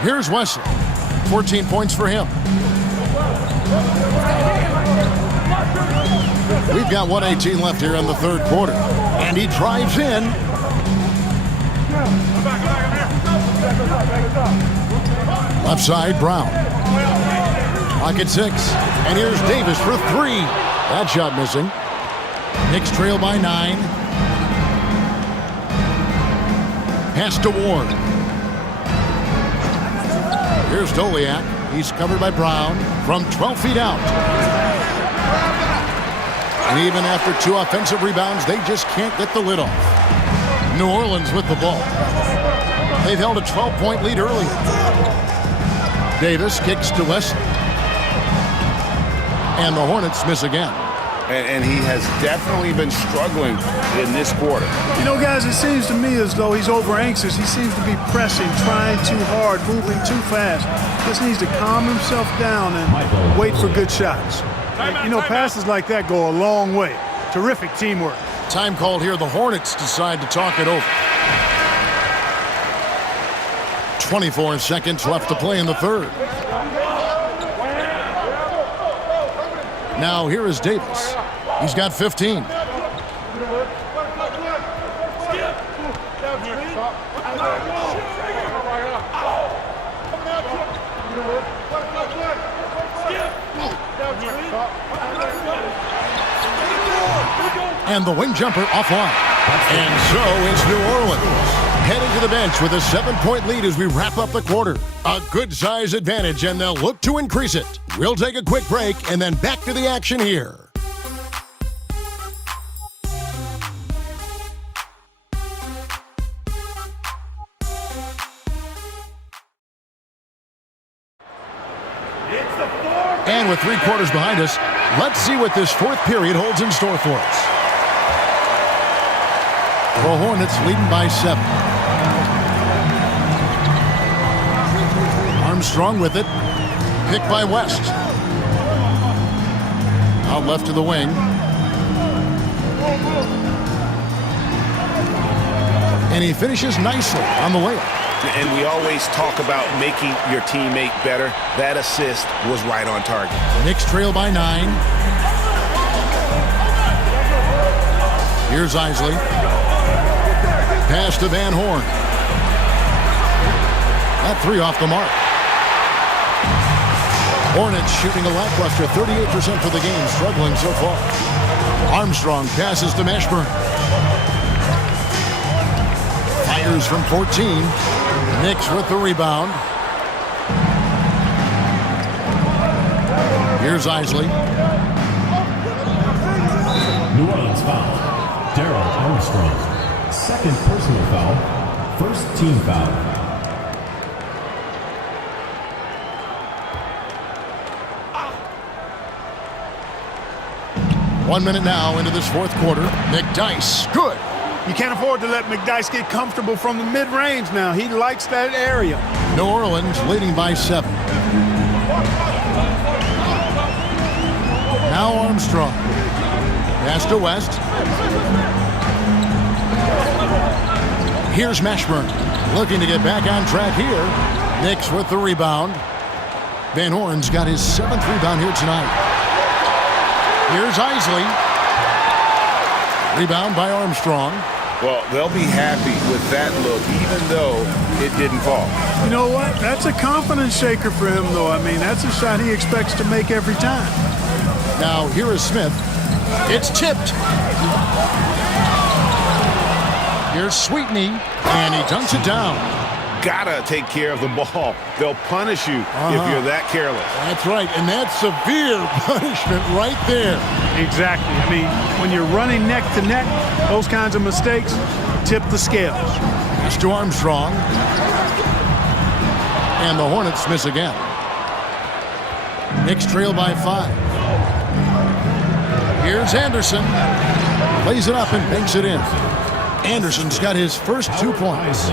Here's Wesley. 14 points for him. We've got 1:18 left here in the third quarter. And he drives in. Left side, Brown. Clock at 6. And here's Davis for 3. That shot missing. Knicks trail by 9. Pass to Ward. Here's Doliak. He's covered by Brown from 12 feet out. And even after 2 offensive rebounds, they just can't get the lid off. New Orleans with the ball. They've held a 12-point lead early. Davis kicks to Wesley. And the Hornets miss again. And he has definitely been struggling in this quarter. You know, guys, it seems to me as though he's over-anxious. He seems to be pressing, trying too hard, moving too fast. Just needs to calm himself down and wait for good shots. You know, passes like that go a long way. Terrific teamwork. Time called here. The Hornets decide to talk it over. 24 seconds left to play in the third. Now here is Davis. He's got 15. And the wing jumper offline. And so it's New Orleans heading to the bench with a 7-point lead as we wrap up the quarter. A good size advantage, and they'll look to increase it. We'll take a quick break and then back to the action here. And with 3 quarters behind us, let's see what this fourth period holds in store for us. The Hornets leading by 7. Armstrong with it. Picked by West. Out left to the wing. And he finishes nicely on the layup. And we always talk about making your teammate better. That assist was right on target. Knicks trail by 9. Here's Isley. Pass to Van Horn. That 3 off the mark. Hornets shooting a lackluster 38% for the game, struggling so far. Armstrong passes to Mashburn. Fires from 14. Knicks with the rebound. Here's Isley. New Orleans foul. Darrell Armstrong. Second personal foul. First team foul. One minute now into this fourth quarter. McDyess, good. You can't afford to let McDyess get comfortable from the mid-range now. He likes that area. New Orleans leading by 7. Now Armstrong. Pass to West. Here's Mashburn. Looking to get back on track here. Knicks with the rebound. Van Horn's got his 7th rebound here tonight. Here's Isley. Rebound by Armstrong. Well, they'll be happy with that look, even though it didn't fall. You know what? That's a confidence shaker for him, though. I mean, that's a shot he expects to make every time. Now, here is Smith. It's tipped. Here's Sweetney, and he dunks it down. Gotta take care of the ball. They'll punish you if you're that careless. That's right, and that's severe punishment right there. Exactly. I mean, when you're running neck to neck, those kinds of mistakes tip the scales. Pass to Armstrong. And the Hornets miss again. Knicks trail by 5. Here's Anderson. Plays it up and banks it in. Anderson's got his first 2 points.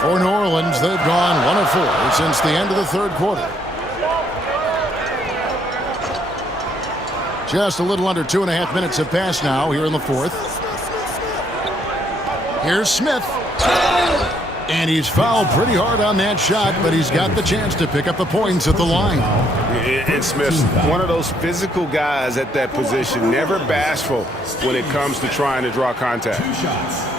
For New Orleans, they've gone 1 of 4 since the end of the third quarter. Just a little under 2.5 minutes have passed now here in the fourth. Here's Smith. And he's fouled pretty hard on that shot, but he's got the chance to pick up the points at the line. And Smith's one of those physical guys at that position, never bashful when it comes to trying to draw contact. 2 shots.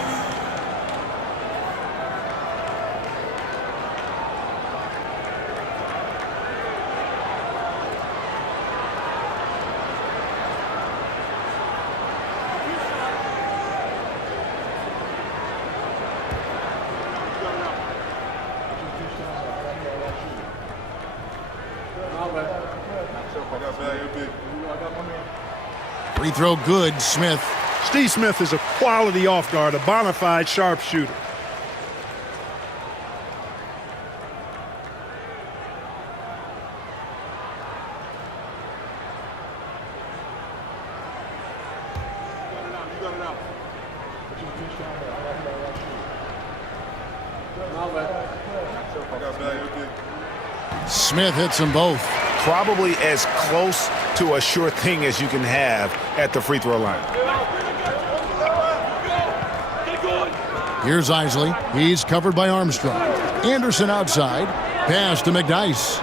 Free throw good, Smith. Steve Smith is a quality off guard, a bona fide sharpshooter. Smith hits them both. Probably as close to a sure thing as you can have at the free throw line. Here's Isley. He's covered by Armstrong. Anderson outside. Pass to McDyess.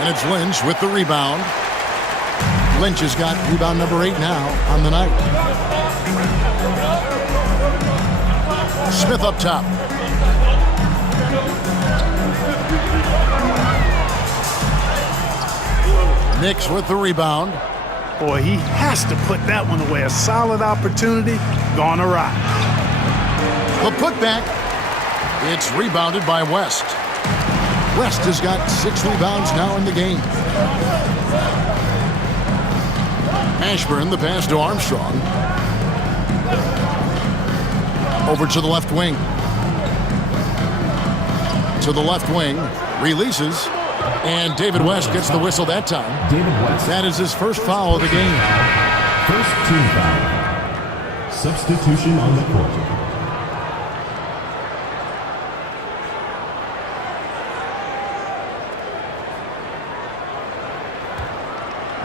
And it's Lynch with the rebound. Lynch has got rebound number 8 now on the night. Smith up top. Knicks with the rebound. Boy, he has to put that one away. A solid opportunity gone awry. The putback. It's rebounded by West. West has got 6 rebounds now in the game. Ashburn, the pass to Armstrong. Over to the left wing. To the left wing. Releases. And David West gets the whistle that time. David West. That is his first foul of the game. First team foul. Substitution on the court.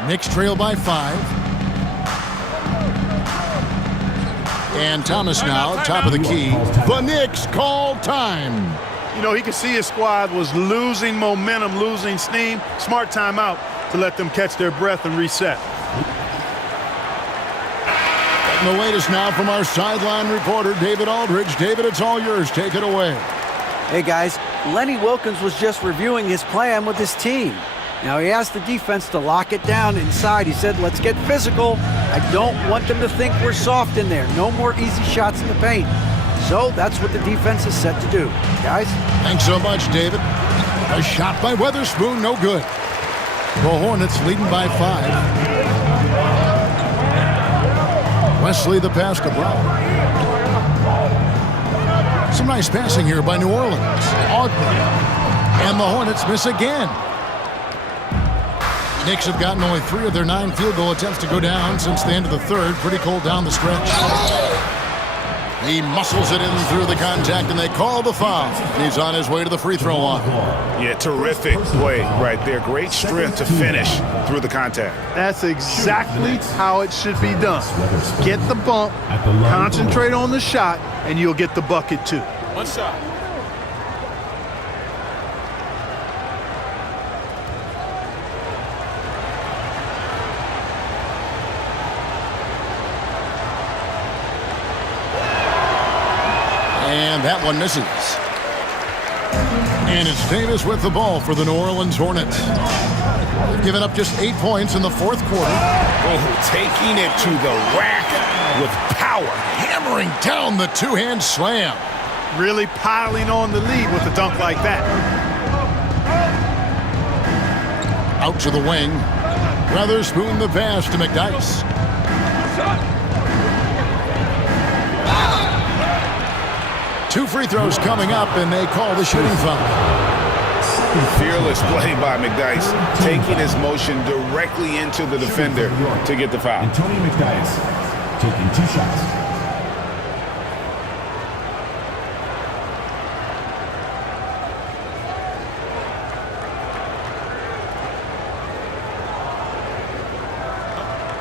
Knicks trail by 5. And Thomas now, top of the key. The Knicks call time. You know, he could see his squad was losing momentum, losing steam. Smart timeout to let them catch their breath and reset. Getting the latest now from our sideline reporter, David Aldridge. David, it's all yours. Take it away. Hey, guys. Lenny Wilkins was just reviewing his plan with his team. Now, he asked the defense to lock it down inside. He said, let's get physical. I don't want them to think we're soft in there. No more easy shots in the paint. So that's what the defense is set to do. Guys? Thanks so much, David. A shot by Weatherspoon, no good. The Hornets leading by 5. Wesley the pass to Brown. Some nice passing here by New Orleans. Ogden. And the Hornets miss again. Knicks have gotten only 3 of their 9 field goal attempts to go down since the end of the third. Pretty cold down the stretch. He muscles it in through the contact, and they call the foul. He's on his way to the free throw line. Yeah, terrific play right there. Great strength to finish through the contact. That's exactly how it should be done. Get the bump, concentrate on the shot, and you'll get the bucket too. One shot. That one misses. And it's Davis with the ball for the New Orleans Hornets. They've given up just 8 points in the fourth quarter. Oh, taking it to the rack with power. Hammering down the two-hand slam. Really piling on the lead with a dunk like that. Out to the wing. Weatherspoon the pass to McDyess. Two free throws coming up, and they call the shooting foul. Fearless play by McDyess, taking his motion directly into the defender to get the foul. And Tony McDyess taking 2 shots.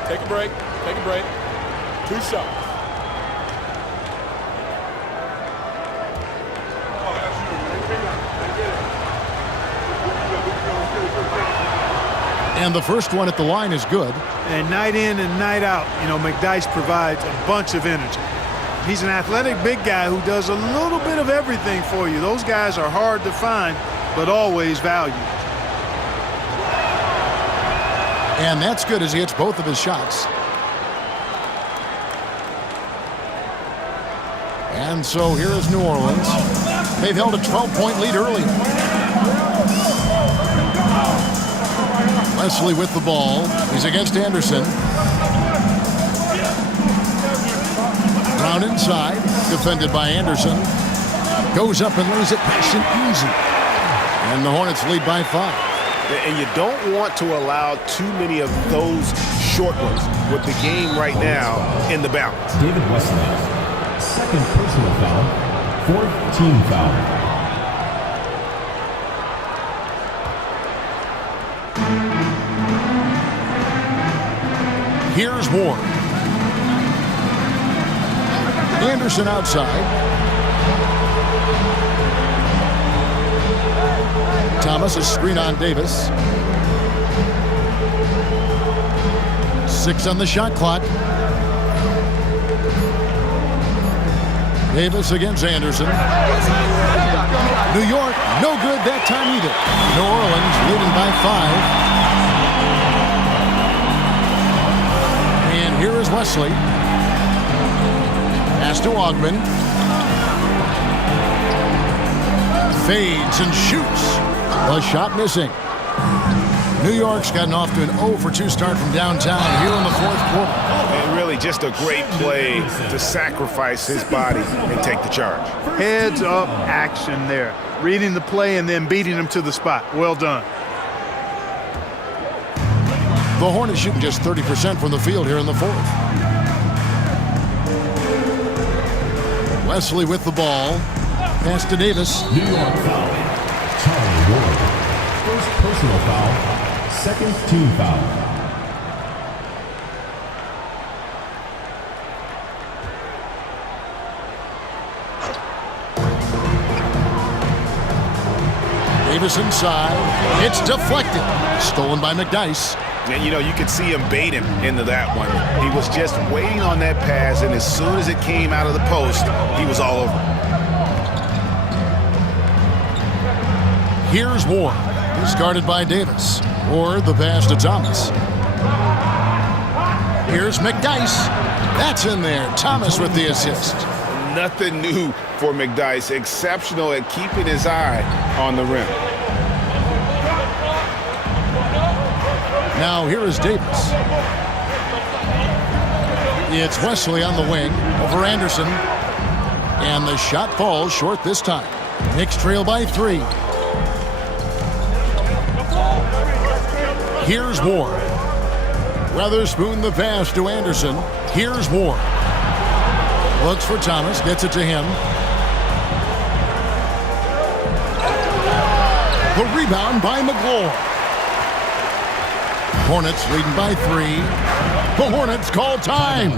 Take a break. Take a break. 2 shots. And the first one at the line is good. And night in and night out, McDyess provides a bunch of energy. He's an athletic big guy who does a little bit of everything for you. Those guys are hard to find, but always valued. And that's good as he hits both of his shots. And so here is New Orleans. They've held a 12-point lead early. Wesley with the ball. He's against Anderson. Brown inside. Defended by Anderson. Goes up and lays it nice and easy. And the Hornets lead by 5. And you don't want to allow too many of those short ones with the game right now in the balance. David Wesley, second personal foul, 4th team foul. Here's Ward. Anderson outside. Thomas, a screen on Davis. 6 on the shot clock. Davis against Anderson. New York, no good that time either. New Orleans leading by 5. And here is Wesley. Pass to Ogman. Fades and shoots. A shot missing. New York's gotten off to an 0-for-2 start from downtown here in the fourth quarter. And really just a great play to sacrifice his body and take the charge. Heads up action there. Reading the play and then beating him to the spot. Well done. The Hornets shooting just 30% from the field here in the fourth. Wesley with the ball. Pass to Davis. New York foul. Charlie Ward. First personal foul. Second team foul. Davis inside. It's deflected. Stolen by McDyess. And, you could see him bait him into that one. He was just waiting on that pass, and as soon as it came out of the post, he was all over. Here's Ward. He's guarded by Davis. Ward the pass to Thomas. Here's McDyess. That's in there. Thomas with the assist. Nothing new for McDyess. Exceptional at keeping his eye on the rim. Now here is Davis. It's Wesley on the wing over Anderson. And the shot falls short this time. Knicks trail by 3. Here's Ward. Weatherspoon the pass to Anderson. Here's Ward. Looks for Thomas. Gets it to him. The rebound by McGlure. Hornets leading by 3. The Hornets call time.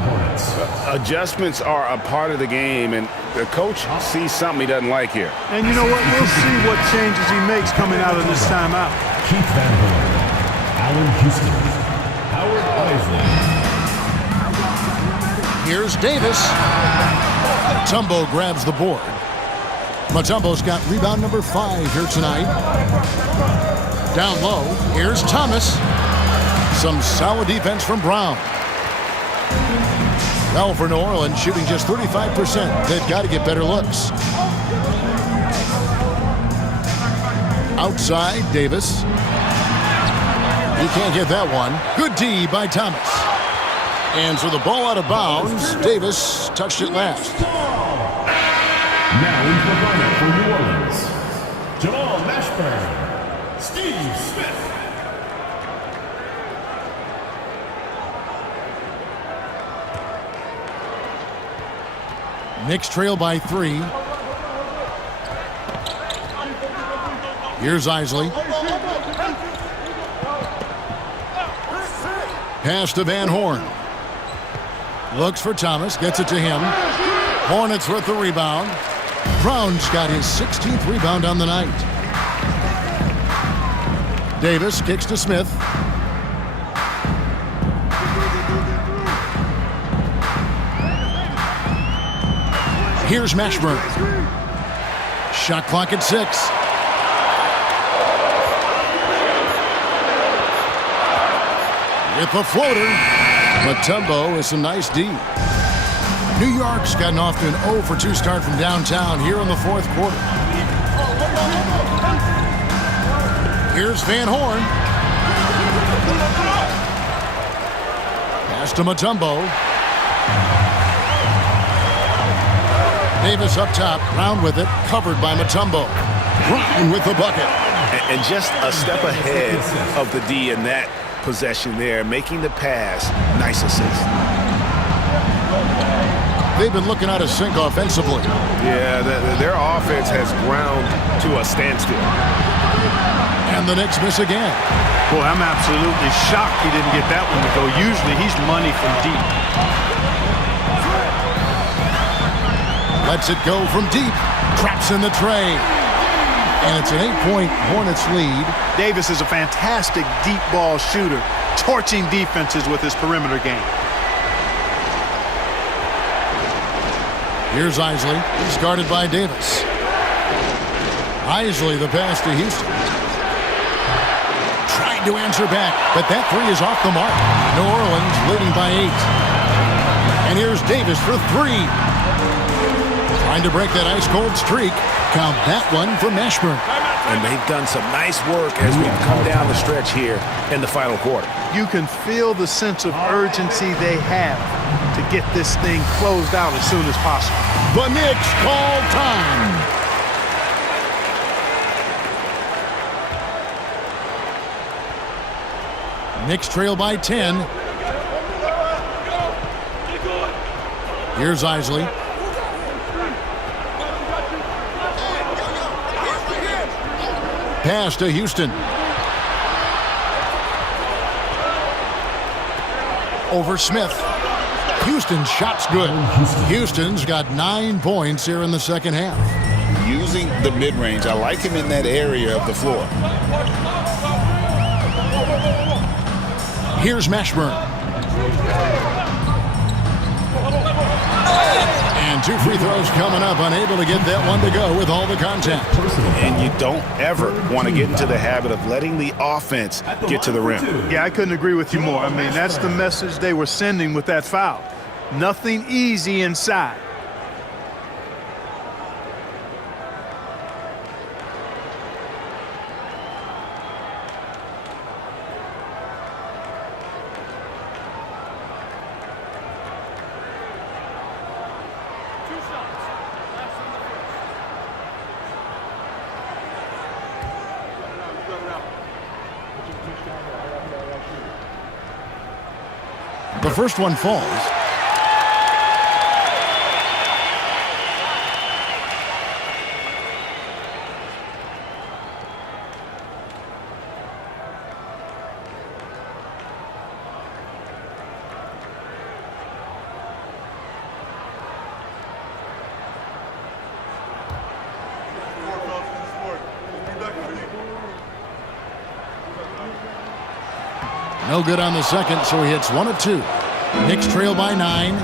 Adjustments are a part of the game, and the coach sees something he doesn't like here. And you know what? We'll see what changes he makes coming out of this timeout. Keith Van Horn. Allen Houston. Howard Island. Here's Davis. Tumbo grabs the board. Mutombo's got rebound number 5 here tonight. Down low, here's Thomas. Some solid defense from Brown. Well, for New Orleans, shooting just 35%. They've got to get better looks. Outside, Davis. He can't get that one. Good D by Thomas. And so the ball out of bounds. Davis touched it last. Now into the lineup for New Orleans, Jamal Mashburn, Steve Smith. Knicks trail by 3. Here's Isley. Pass to Van Horn. Looks for Thomas, gets it to him. Hornets with the rebound. Brown's got his 16th rebound on the night. Davis kicks to Smith. Here's Mashburn. Shot clock at 6. With the floater, Mutombo with some nice D. New York's gotten off to an 0 for 2 start from downtown here in the 4th quarter. Here's Van Horn. Pass to Mutombo. Davis up top, Brown with it, covered by Mutombo. Brown with the bucket. And just a step ahead of the D in that possession there, making the pass. Nice assist. They've been looking out of sync offensively. Yeah, their offense has ground to a standstill. And the Knicks miss again. Boy, I'm absolutely shocked he didn't get that one to go. Usually he's money from deep. Lets it go from deep. Traps in the tray. And it's an 8-point Hornets lead. Davis is a fantastic deep ball shooter, torching defenses with his perimeter game. Here's Isley. He's guarded by Davis. Isley, the pass to Houston. Trying to answer back, but that 3 is off the mark. New Orleans leading by 8. And here's Davis for 3. Trying to break that ice-cold streak. Count that one for Mashburn. And they've done some nice work as we've come down the stretch here in the final quarter. You can feel the sense of urgency they have to get this thing closed out as soon as possible. The Knicks call time. Knicks trail by 10. Here's Isley. Pass to Houston. Over Smith. Houston's shot's good. Houston's got 9 points here in the second half. Using the mid-range, I like him in that area of the floor. Here's Mashburn. And 2 free throws coming up, unable to get that one to go with all the contact. And you don't ever want to get into the habit of letting the offense get to the rim. Yeah, I couldn't agree with you more. I mean, that's the message they were sending with that foul. Nothing easy inside. The first one falls. No good on the second, so he hits 1 of 2. Knicks trail by 9.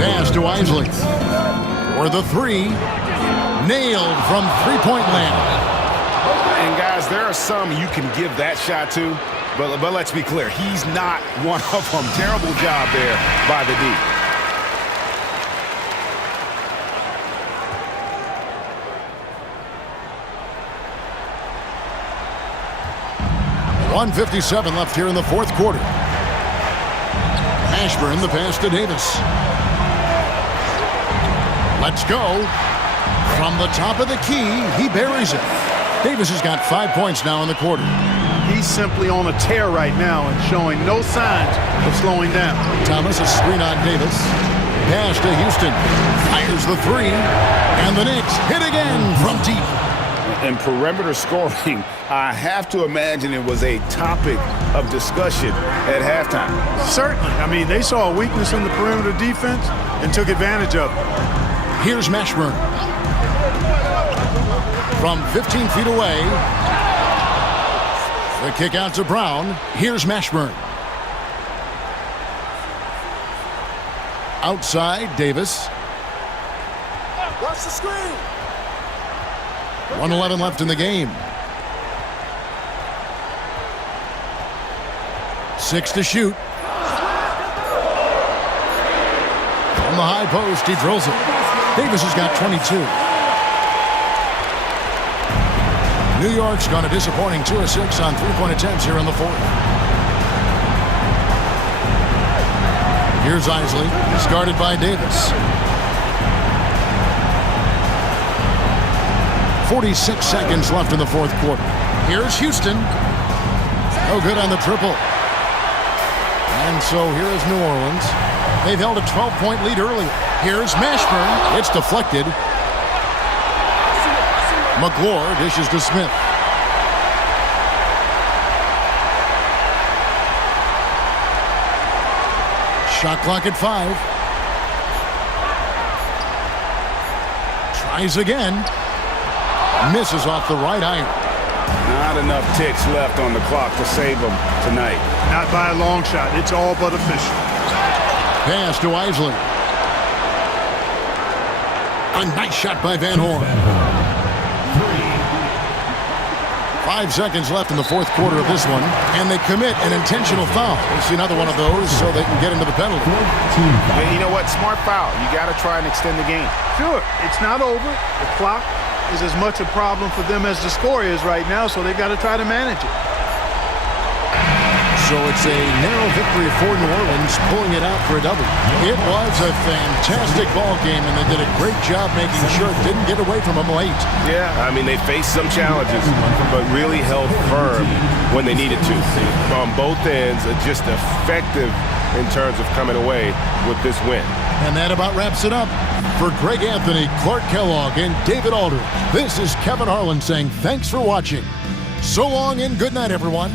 Pass to Isley. For the 3. Nailed from three-point land. And guys, there are some you can give that shot to, but let's be clear, he's not one of them. Terrible job there by the D. .157 left here in the fourth quarter. Ashburn, the pass to Davis. Let's go. From the top of the key, he buries it. Davis has got 5 points now in the quarter. He's simply on a tear right now and showing no signs of slowing down. Thomas, a screen on Davis. Pass to Houston. Fires the three. And the Knicks hit again from deep. And perimeter scoring, I have to imagine it was a topic of discussion at halftime. Certainly. I mean, they saw a weakness in the perimeter defense and took advantage of it. Here's Mashburn. From 15 feet away. The kick out to Brown. Here's Mashburn. Outside, Davis. Watch the screen. 1:11 left in the game. 6 to shoot. From the high post, he drills it. Davis has got 22. New York's gone a disappointing 2 of 6 on three-point attempts here in the fourth. Here's Isley. He's guarded by Davis. 46 seconds left in the fourth quarter. Here's Houston. No good on the triple. And so here is New Orleans. They've held a 12-point lead earlier. Here's Mashburn. It's deflected. McGlure dishes to Smith. Shot clock at 5. Tries again. Misses off the right iron. Not enough ticks left on the clock to save them tonight. Not by a long shot. It's all but official. Pass to Isley. A nice shot by Van Horn. 5 seconds left in the fourth quarter of this one, and they commit an intentional foul. We'll see another one of those so they can get into the penalty. Yeah, you know what? Smart foul. You got to try and extend the game. Sure, it's not over. The clock is as much a problem for them as the score is right now, so they've got to try to manage it. So it's a narrow victory for New Orleans, pulling it out for a double. It was a fantastic ball game, and they did a great job making sure it didn't get away from them late. Yeah, I mean, they faced some challenges, but really held firm when they needed to. On both ends, just effective in terms of coming away with this win. And that about wraps it up. For Greg Anthony, Clark Kellogg, and David Alder, this is Kevin Harlan saying thanks for watching. So long and good night, everyone.